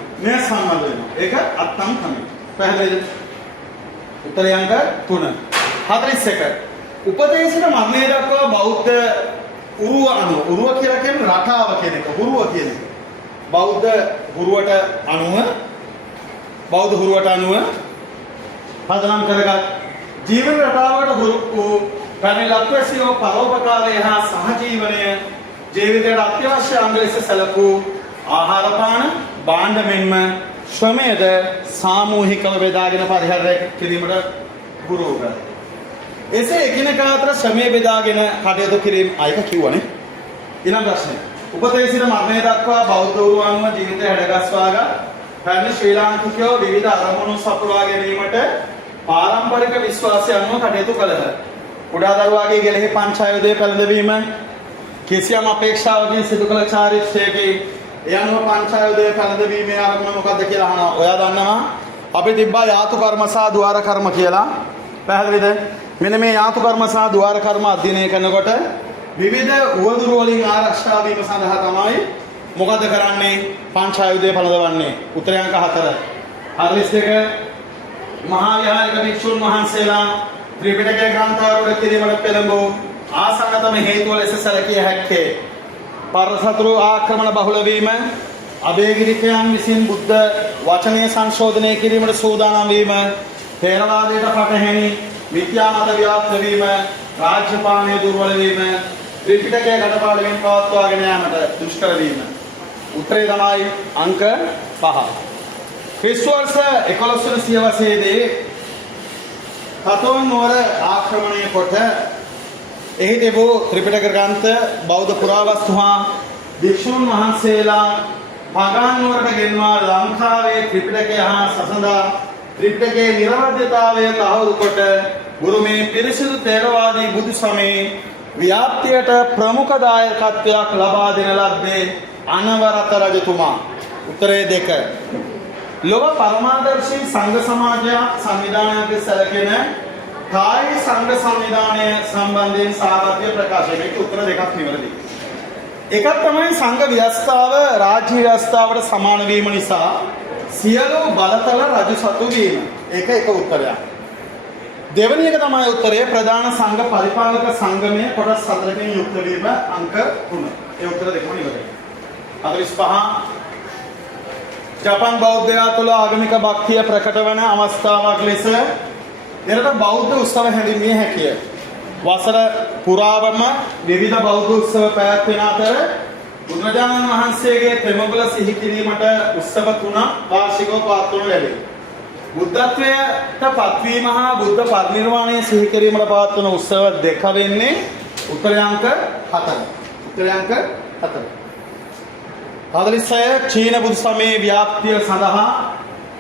ඒක අත්තම් ක්‍රමය. පැහැදිලිද? උත්තරයන්ක 3. 41. උපදේශන මරණය දක්වා බෞද්ධ උරුව කියලා කියන්නේ රටාව කියන එක. හුරුව කියන එක. බෞද්ධ හුරුවට අනුව පදනම් කරගත් ජීවන රටාවට හුරු වූ පැරණි ලක්වැසියෝ පරෝපකාරය හා සහජීවනය ජීවිතයට අත්‍යවශ්‍ය අංග ලෙස සැලකූ ආහාර පාන භාණ්ඩ මෙන්ම ශ්‍රමයේද සාමූහිකව බෙදාගෙන පරිහරණය කිරීමට හුරු වූ. එසේ එකිනෙකා අතර ශ්‍රමය බෙදාගෙන කටයුතු කිරීම අයක කිව්වනේ. ඊළඟ ප්‍රශ්නය. උපතේසිත මරණය දක්වා බෞද්ධ උරුවන්ව ජීවිතය හැඩගස්වාගත් පැරණි ශ්‍රී ලාංකිකයෝ විවිධ අරමුණු සපුරා ගැනීමට පාරම්පරික විශ්වාසය අනුව කටයුතු කළහ. කුඩා දරුවාගේ ගෙලෙහි පංචායුධය පැළඳවීම කිසියම් අපේක්ෂාවකින් සිදු කළ චාරිත්‍රයකි. ඒ අනුව පංචායුධය පැළඳවීමේ අරමුණ මොකද්ද කියලා අහනවා. ඔයා දන්නවා අපි තිබ්බා යාතු කර්ම සහ ద్వාර කර්ම කියලා. පැහැදිලිද? මෙන්න මේ යාතු කර්ම සහ ద్వාර කර්ම අධ්‍යයනය කරනකොට විවිධ උවදුරු වලින් ආරක්ෂා වීම සඳහා තමයි මොකද කරන්නේ? පංචායුධය පළඳවන්නේ. උත්තරයන්ක 4. 42. මහා විහාරික භික්ෂුන් වහන්සේලා ත්‍රිපිටකය ග්‍රන්ථාරූඪ කිරීමට පෙළඹූ ආසන්නතම හේතුව ලෙස සැලකිය හැක්කේ පරසතුරු ආක්‍රමණ බහුල වීම, අබේගිරිකයන් විසින් බුද්ධ වචනය සංශෝධනය කිරීමට සූදානම් වීම, තේරවාදයට පටහැනි මිත්‍යා මත ව්‍යාප්ත වීම, රාජ්‍ය පාලනය දුර්වල වීම, ත්‍රිපිටකය කඩපාඩමින් පවත්වාගෙන යාමට දුෂ්කර වීම. උත්තරේ තමයි අංක 5. ක්‍රිස්තු වර්ෂ 11 වන සියවසේදී කතෝන් නුවර ආක්‍රමණය කොට එහි තිබූ ත්‍රිපිටක ග්‍රන්ථ බෞද්ධ පුරාවස්තු හා භික්ෂුන් වහන්සේලා පගාන් නුවරට ගෙන්වා ලංකාවේ ත්‍රිපිටකය හා සසඳා ත්‍රිපිටකයේ නිර්වද්‍යතාවය තහවුරු කොට ගුරුමේ පිරිසිදු තේරවාදී බුදු සමයේ ව්‍යාප්තියට ප්‍රමුඛ දායකත්වයක් ලබා දෙන ලද්දේ අනවරත රජතුමා. උත්තරේ 2. ලොව පරමාදර්ශී සංඝ සමාජයක් සංවිධානයක් සැලකෙන කායි සංඝ සංවිධානය සම්බන්ධයෙන් සාකච්ඡා ප්‍රකාශ. මේක උත්තර දෙකක් නිවැරදි. එකක් තමයි සංඝ ව්‍යවස්ථාව රාජ්‍ය ව්‍යවස්ථාවට සමාන වීම නිසා සියලු බලතල රජු සතු වීම. ඒක එක උත්තරයක්. දෙවැනි එක තමයි උත්තරේ ප්‍රධාන සංඝ පරිපාලක සංගමයේ කොටස් 4කින් යුක්ත වීම අංක 3. ඒ උත්තර දෙකම නිවැරදි. 45 ජපාන් බෞද්ධයා තුළ ආගමික භක්තිය ප්‍රකට වන අවස්ථාවක් ලෙස එරට බෞද්ධ උත්සව හැඳින්විය හැකිය. වසර පුරාවම විවිධ බෞද්ධ උත්සව පැවැත්වෙන අතර බුදුරජාණන් වහන්සේගේ තෙමඹුල සිහි කිරීමට උත්සව 3ක් වාර්ෂිකව පවත්වනු ලැබේ. බුද්ධත්වයට පත්වීම හා බුද්ධ පරිනිර්වාණය සිහි කිරීමට පවත්වන උත්සව දෙක වෙන්නේ උත්තරාංක 4. උත්තරාංක 4. 46 චීන බුදු සමයේ ව්‍යාප්තිය සඳහා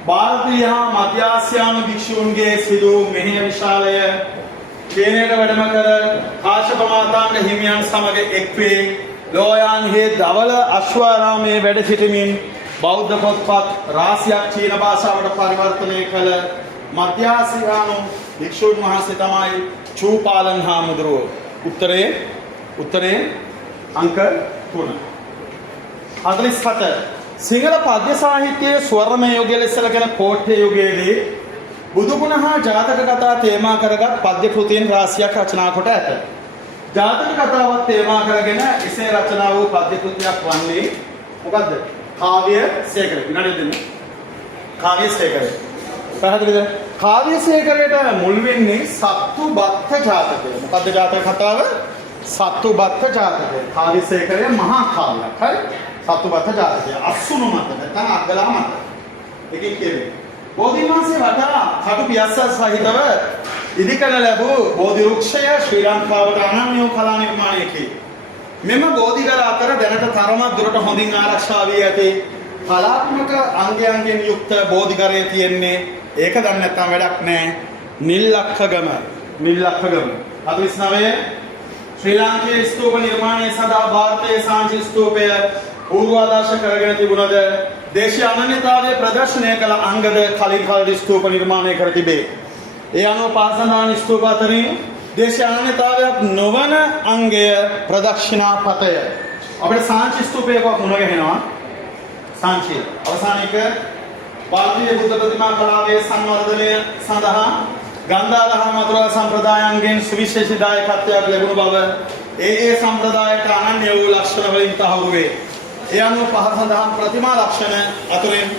ಭಾರತೀಯ හා මධ්‍ය ආසියානු භික්ෂූන්ගේ සිදු මෙහෙය විශාලය චීනයට වැඩම කර කාශ්‍යප මාතාංග හිමියන් සමග එක්වී ලෝයන්හි ධවල අශ්වාරාමයේ වැඩ සිටමින් බෞද්ධ පොත්පත් රාශියක් චීන භාෂාවට පරිවර්තනය කළ මධ්‍ය ආසියානු භික්ෂූන් වහන්සේ තමයි චූපාලන් හාමුදුරුවෝ. උත්තරේ අංක 3. 47 සිංහල පද්‍ය සාහිත්‍යයේ ස්වර්ණමය යුගය ලෙස සැලකෙන කෝට්ටේ යුගයේදී බුදුගුණ හා ජාතක කතා තේමා කරගත් පද්‍ය කෘතීන් රාශියක් රචනා කොට ඇත. ජාතක කතාවත් තේමා කරගෙන එසේ රචනා වූ පද්‍ය කෘතියක් වන්නේ මොකද්ද? කාව්‍ය සේකරය. විනාඩියක් දෙන්න. කාව්‍ය සේකරය. පැහැදිලිද? කාව්‍ය සේකරයට මුල් වෙන්නේ සත්තුබත්ත ජාතකය. මොකද්ද ජාතක කතාව? සත්තුබත්ත ජාතකය. කාව්‍ය සේකරය මහා කාව්‍යයක්. හරි? සත්තුබත්ත ජාතකය. අස්සුණු මත නැත්නම් අග්ගලා මත. එකෙන් කියන්නේ. බෝධීන් වහන්සේ වටා කටු පියස්ස සහිතව ඉදිකර ලැබූ බෝධි වෘක්ෂය ශ්‍රී ලංකාවට අනන්‍ය වූ කලා නිර්මාණයකි. මෙම බෝධිගල අතර දැනට තරමක් දුරට හොඳින් ආරක්ෂා වී ඇති කලාත්මක අංගයන්ගෙන් යුක්ත බෝධිගරය තියෙන්නේ ඒක දන්නේ නැත්නම් වැඩක් නැහැ. නිල්ලක්ඛගම 49 ශ්‍රී ලාංකේය ස්තූප නිර්මාණය සඳහා ಭಾರತೀಯ සාංචි ස්තූපය පූර්වාදර්ශ කරගෙන තිබුණද දේශීය අනන්‍යතාවය ප්‍රදර්ශනය කළ අංගද කලින් කලදී ස්තූප නිර්මාණය කර තිබේ. ඒ අනුව පාසඳාන ස්තූප අතරින් දේශීය අනන්‍යතාවයක් නොවන අංගය ප්‍රදක්ෂිනාපතය. අපිට සාංචි ස්තූපයක මුණ ගැහෙනවා. සාංචි අවසානික ಭಾರತೀಯ බුද්ධ ප්‍රතිමා කලාවේ සංවර්ධනය සඳහා ගන්ධාර හා මధుර සම්ප්‍රදායන්ගෙන් සුවිශේෂී දායකත්වයක් ලැබුණු බව ඒ සම්ප්‍රදායට අනන්‍ය වූ ලක්ෂණ වලින් තහවුරු වේ. ඒ අනුව පහ සඳහන් ප්‍රතිමා ලක්ෂණ අතුරින්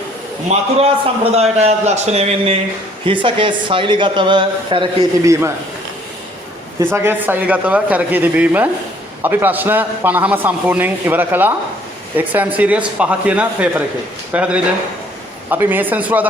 මතුරා සම්ප්‍රදායට අයත් ලක්ෂණය වෙන්නේ හිසකේ ශෛලිගතව කැරකී තිබීම. හිසකේ ශෛලිගතව කැරකී තිබීම. අපි ප්‍රශ්න 50ම සම්පූර්ණයෙන් ඉවර කළා. එක්සෑම් සීරීස් 5 කියන පේපර් එකේ. පැහැදිලිද? අපි මේ සෙන්සුරාදා